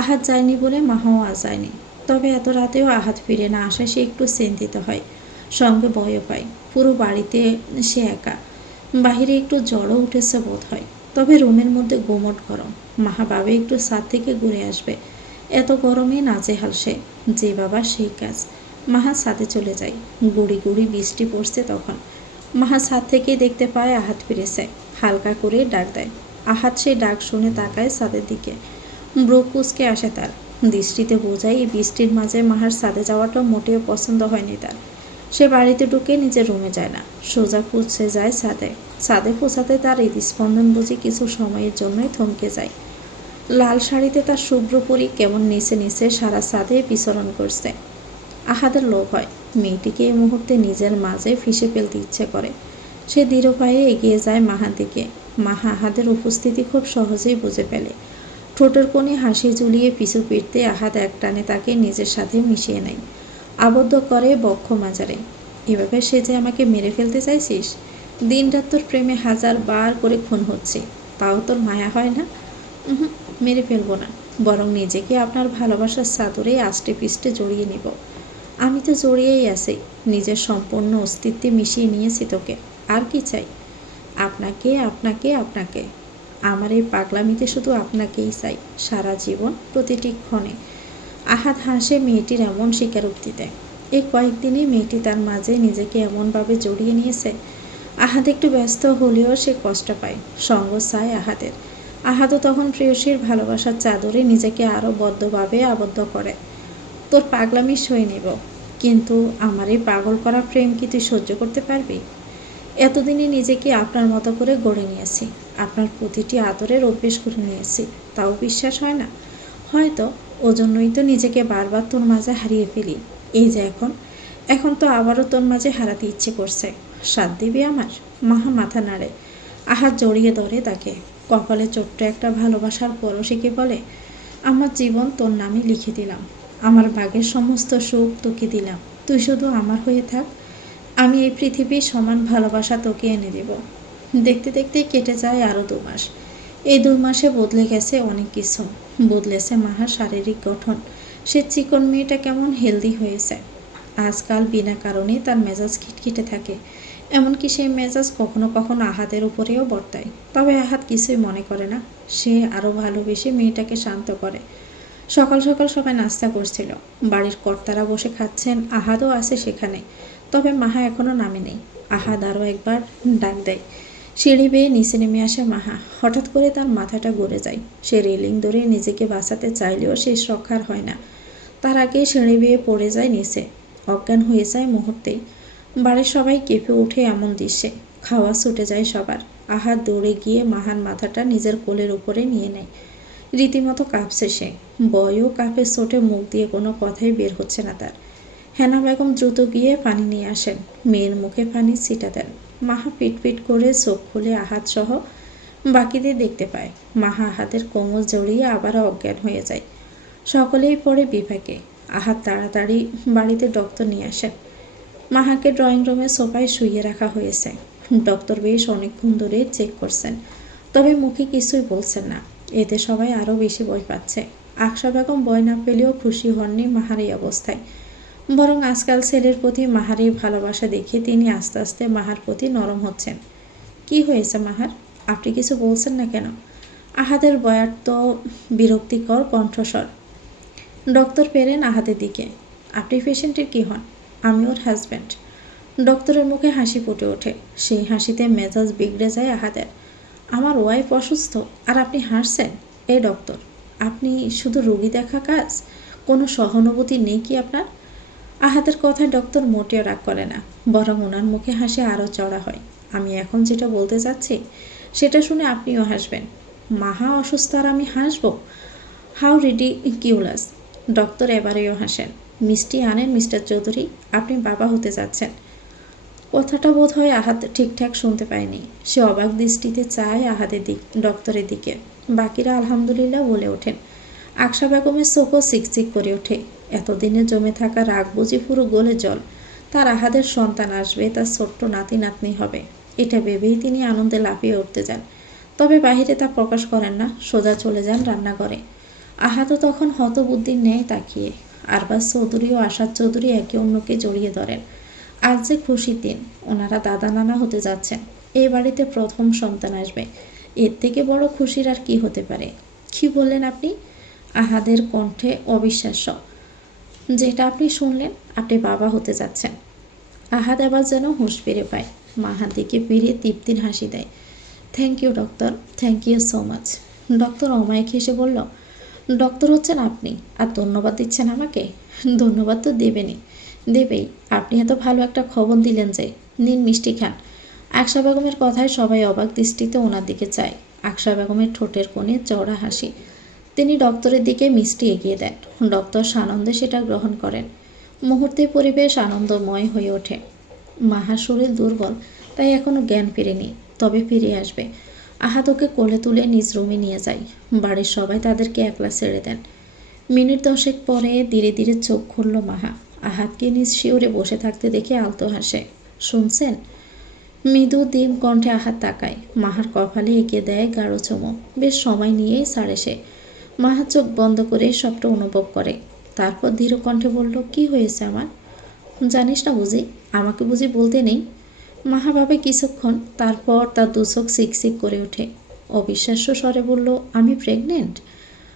আহাদ যায়নি বলে মাহাও আজ যায়নি। তবে এত রাতেও আহাত ফিরে না আসায় সে একটু চিন্তিত হয়, সঙ্গে ভয়ও পায়। পুরো বাড়িতে সে একা। বাহিরে একটু জ্বরও উঠেছে বোধ হয়, তবে রুমের মধ্যে গুমট গরম। মাহা ভাবে একটু ছাদ থেকে ঘুরে আসবে, এত গরমে নাজেহাল সে। যে বাবা সেই কাজ। মাহা ছাদে চলে যায়। গুড়ি গুড়ি বৃষ্টি পড়ছে তখন। মাহা ছাদ থেকেই দেখতে পায় আহাত ফিরেছে। হালকা করে ডাক দেয়। আহাত সেই ডাক শুনে তাকায় ছাদের দিকে। ব্রো কুঁচকে আসে তার। দৃষ্টিতে বোঝায় এই বৃষ্টির মাঝে মাহার ছাদে যাওয়াটা মোটেও পছন্দ হয়নি তার। সে বাড়িতে ঢুকে নিজের রুমে যায় না, সোজা পৌঁছে যায় ছাদে। ছাদে পৌঁছাতে তার হৃদস্পন্দন বুঝি কিছু সময়ের জন্যই থমকে যায়। লাল শাড়িতে তার শুভ্র পরী কেমন নিচে নিচে সারা ছাদে বিচরণ করছে। আহাদের লোভ হয়, মেয়েটিকে এই মুহূর্তে নিজের মাঝে ফিসে ফেলতে ইচ্ছে করে। সে দৃঢ় পায়ে এগিয়ে যায় মাহার দিকে। মাহা আহাদের উপস্থিতি খুব সহজেই বুঝে ফেলে। ঠোঁটের কোণে হাসি ঝুলিয়ে পিছু ফিরতে আহাদ একটানে তাকে নিজের সাথে মিশিয়ে নেয়, আবদ্ধ করে বক্ষ মাজারে। এভাবে সে যে আমাকে মেরে ফেলতে চাইছিস? দিনরাত তোর প্রেমে 1000 বার করে খুন হচ্ছে, তাও তোর মায়া হয় না? মেরে ফেলবো না, বরং নিজেকে আপনার ভালোবাসার চাদরে আষ্টে পিষ্টে জড়িয়ে নিব। আমি তো জড়িয়েই আছি, নিজের সম্পূর্ণ অস্তিত্বে মিশিয়ে নিয়েছি তোকে। আর কি চাই? আপনাকে, আপনাকে, আপনাকে। আমার এই পাগলামিতে শুধু আপনাকেই চাই, সারা জীবন, প্রতিটি ক্ষণে। আহাদ হাসে মেয়েটির এমন স্বীকারোক্তিতে। এই কয়েকদিনে মেয়েটি তার মাঝে নিজেকে এমনভাবে জড়িয়ে নিয়েছে। আহাদ একটু ব্যস্ত হলেও সে কষ্ট পায়, সঙ্গ চায় আহাদের। আহাদও তখন প্রেয়সীর ভালোবাসার চাদরে নিজেকে আরও বদ্ধভাবে আবদ্ধ করে। তোর পাগলামি সয়ে নেব, কিন্তু আমার এই পাগল করা প্রেম কি তুই সহ্য করতে পারবি? এতদিনে নিজেকে আপনার মতো করে গড়ে নিয়েছি, আপনার প্রতিটি আদরের অভ্যেস করে নিয়েছি, তাও বিশ্বাস হয় না? হয়তো ওজন্যই তো নিজেকে বারবার তোর মাঝে হারিয়ে ফেলি। এই যে এখন, এখন তো আবারও তোর মাঝে হারাতে ইচ্ছে করছে। সাথ দিবি আমার? মাহা মাথা নাড়ে। আহাত জড়িয়ে ধরে তাকে। কপালে ছোট্ট একটা ভালোবাসার পরশিকে বলে, আমার জীবন তোর নামে লিখে দিলাম, আমার ভাগের সমস্ত সুখ তোকে দিলাম, তুই শুধু আমার হয়ে থাক। আমি এই পৃথিবীর সমান ভালোবাসা তোকে এনে দেব। দেখতে দেখতে কেটে যায় আরও 2 মাস। এই 2 মাসে বদলে গেছে অনেক কিছু। বদলেছে মাহার শারীরিক গঠন। সে চিকন মেয়েটা কেমন হেলদি হয়েছে। আজকাল বিনা কারণে তার মেজাজ খিটখিটে থাকে, এমনকি সেই মেজাজ কখনো কখনো আহাদের উপরেও বর্তায়। তবে আহাদ কিছুই মনে করে না। সে আরও ভালোবেসে মেয়েটাকে শান্ত করে। সকাল সকাল সবাই নাস্তা করছিল। বাড়ির কর্তারা বসে খাচ্ছেন, আহাদও আছে সেখানে। তবে মাহা এখনও নামেনি। আহাদ আরও একবার ডাক দেয়। সিঁড়ি বেয়ে নিচে নেমে আসে মাহা। হঠাৎ করে তার মাথাটা ঘুরে যায়। সে রেলিং ধরে নিজেকে বাঁচাতে চাইলেও শেষ রক্ষার হয় না। তার আগে সিঁড়ি বেয়ে পড়ে যায় নিচে, অজ্ঞান হয়ে যায় মুহূর্তেই। বাড়ির সবাই কেঁপে ওঠে এমন দৃশ্যে। খাওয়া ছুটে যায় সবার। আহাদ দৌড়ে গিয়ে মাহার মাথাটা নিজের কোলের উপরে নিয়ে নেয়। রীতিমতো কাঁপছে সে। বয়ও কাঁপে চোটে, মুখ দিয়ে কোনো কথাই বের হচ্ছে না তার। হেনা বেগম দ্রুত গিয়ে পানি নিয়ে আসেন, মেয়ের মুখে পানি ছিটা দেন। মাহা পিটপিট করে চোখ খুলে আহাদ সহ বাকিদের দেখতে পায়। মাহা আহাদের কোমর জড়িয়ে আবারও অজ্ঞান হয়ে যায়। সকলেই পড়ে বিপাকে। আহাদ তাড়াতাড়ি বাড়িতে ডক্টর নিয়ে আসেন। মাহাকে ড্রয়িং রুমে সোফায় শুইয়ে রাখা হয়েছে। ডক্টর বেশ অনেকক্ষণ ধরে চেক করছেন, তবে মুখে কিছুই বলছেন না। এতে সবাই আরও বেশি ভয় পাচ্ছে। আকশা বেগম ভয় না পেলেও খুশি হননি মাহার এই অবস্থায়। বরং আজকাল ছেলের প্রতি মাহার এই ভালোবাসা দেখে তিনি আস্তে আস্তে মাহার প্রতি নরম হচ্ছেন। কি হয়েছে মাহার? আপনি কিছু বলছেন না কেন? আহাদের বয়ার্ত বিরক্তিকর কণ্ঠস্বর। ডক্টর ফেরেন আহাদের দিকে। আপনি পেশেন্টের কি হন? আমি ওর হাজব্যান্ড। ডক্টরের মুখে হাসি ফুটে ওঠে। সেই হাসিতে মেজাজ বিগড়ে যায় আহাদের। আমার ওয়াইফ অসুস্থ আর আপনি হাসছেন? এই ডক্টর, আপনি শুধু রোগী দেখা কাজ, কোনো সহানুভূতি নেই কি আপনার? আহাদের কথায় ডক্টর মোটেও রাগ করে না, বরং ওনার মুখে হাসি আরও চড়া হয়। আমি এখন যেটা বলতে চাচ্ছি সেটা শুনে আপনিও হাসবেন। মাহা অসুস্থ আর আমি হাসব? How ridiculous! ডক্টর এবারেও হাসেন। মিষ্টি আনেন মিস্টার চৌধুরী, আপনি বাবা হতে যাচ্ছেন। কথাটা বোধ হয় আহাদ ঠিকঠাক শুনতে পায়নি। সে অবাক দৃষ্টিতে চায় আহাদের ডক্টরের দিকে। বাকিরা আলহামদুলিল্লাহ বলে ওঠেন। আকশা বেগমের চোখও চিকচিক করে ওঠে। এতদিনে জমে থাকা রাগ বুঝি পুরো গলে জল। তার আহাদের সন্তান আসবে, তার ছোট্ট নাতি নাতনি হবে, এটা ভেবেই তিনি আনন্দে লাফিয়ে উঠতে যান। তবে বাহিরে তা প্রকাশ করেন না, সোজা চলে যান রান্নাঘরে। আহাদও তখন হতবুদ্ধির ন্যায় তাকিয়ে। আরবাজ চৌধুরী ও আশাদ চৌধুরী একে অন্যকে জড়িয়ে ধরেন। আজ যে খুশির দিন, ওনারা দাদা নানা হতে যাচ্ছেন। এই বাড়িতে প্রথম সন্তান আসবে, এর থেকে বড় খুশির আর কি হতে পারে? কি বললেন আপনি? আহাদের কণ্ঠে অবিশ্বাস্য। যেটা আপনি শুনলেন, আপনি বাবা হতে যাচ্ছেন। আহাদ এবার যেন হুঁশ ফিরে পায়, মাহার দিকে ফিরিয়ে তৃপ্তির হাসি দেয়। Thank you doctor, thank you so much. Doctor অমায়িক হেসে বলল, ডক্টর হচ্ছেন আপনি আর ধন্যবাদ দিচ্ছেন আমাকে? ধন্যবাদ তো দেবেই। আপনি এত ভালো একটা খবর দিলেন যে। নিন মিষ্টি খান। আকশা বেগমের কথায় সবাই অবাক দৃষ্টিতে ওনার দিকে চায়। আকশা বেগমের ঠোঁটের কোণে চওড়া হাসি। তিনি ডক্টরের দিকে মিষ্টি এগিয়ে দেন। ডক্টর সানন্দে সেটা গ্রহণ করেন। মুহূর্তে পরিবেশ আনন্দময় হয়ে ওঠে। মাহার শরীর দুর্বল, তাই এখনও জ্ঞান ফিরেনি, তবে ফিরে আসবে। আহাদ ওকে কোলে তুলে নিজ রুমে নিয়ে যায়। বাড়ির সবাই তাদেরকে একলা ছেড়ে দেন। মিনিট 10 পরে ধীরে ধীরে চোখ খুলল মাহা। আহাদকে নিজ শিওরে বসে থাকতে দেখে আলতো হাসে। শুনছেন? মৃদু দিন কণ্ঠে আহাদ তাকায়। মাহার কপালে এঁকে দেয় গাঢ় চুমো। বেশ সময় নিয়েই ছাড়ে সে। মাহা চোখ বন্ধ করে সবটা অনুভব করে। তারপর ধীর কণ্ঠে বলল, কি হয়েছে আমার? জানিস না বুঝি? আমাকে বুঝি বলতে নেই? মাহা ভাবে কিছুক্ষণ, তারপর তার দুচোখ সিকসিক করে ওঠে। অবিশ্বাস্য স্বরে বলল, আমি প্রেগনেন্ট?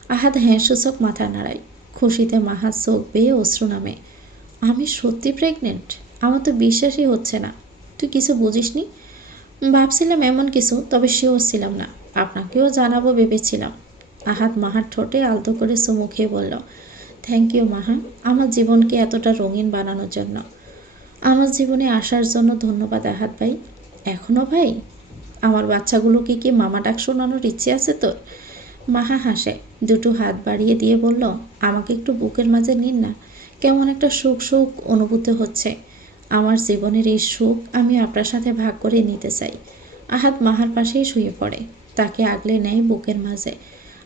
আহাদ হ্যাঁ সূচক মাথা নাড়ায়। খুশিতে মাহার চোখ বেয়ে অশ্রু নামে। আমি সত্যি প্রেগনেন্ট? আমার তো বিশ্বাসই হচ্ছে না। তুই কিছু বুঝিসনি? ভাবছিলাম এমন কিছু, তবে শিওর ছিলাম না। আপনাকেও জানাবো ভেবেছিলাম। আহাদ মাহার ঠোঁটে আলতো করে চুমু খেয়ে বলল, থ্যাংক ইউ মাহা, আমার জীবনকে এতটা রঙিন বানানোর জন্য। আমার জীবনে আসার জন্য ধন্যবাদ আহাদ ভাই। এখনও ভাই? আমার বাচ্চাগুলোকে কি মামা ডাক শোনানোর ইচ্ছে আছে তোর? মাহা হাসে, দুটো হাত বাড়িয়ে দিয়ে বলল, আমাকে একটু বুকের মাঝে নিন না। কেমন একটা সুখ সুখ অনুভূতি হচ্ছে। আমার জীবনের এই সুখ আমি আপনার সাথে ভাগ করে নিতে চাই। আহাদ মাহার পাশেই শুয়ে পড়ে, তাকে আগলে নেয় বুকের মাঝে।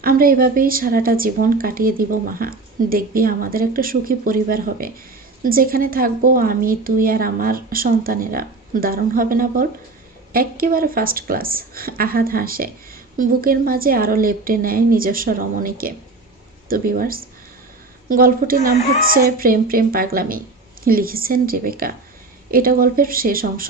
আমরা এভাবেই সারাটা জীবন কাটিয়ে দিব মাহা। দেখবি আমাদের একটা সুখী পরিবার হবে, যেখানে থাকবো আমি, তুই আর আমার সন্তানেরা। দারুণ হবে না বল? একেবারে ফার্স্ট ক্লাস। আহাদ হাসে, বুকের মাঝে আরও লেপ্টে নেয় নিজস্ব রমণীকে। তো ভিউয়ার্স, গল্পটির নাম হচ্ছে প্রেম প্রেম পাগলামি। লিখেছেন রেবেকা। এটা গল্পের শেষ অংশ।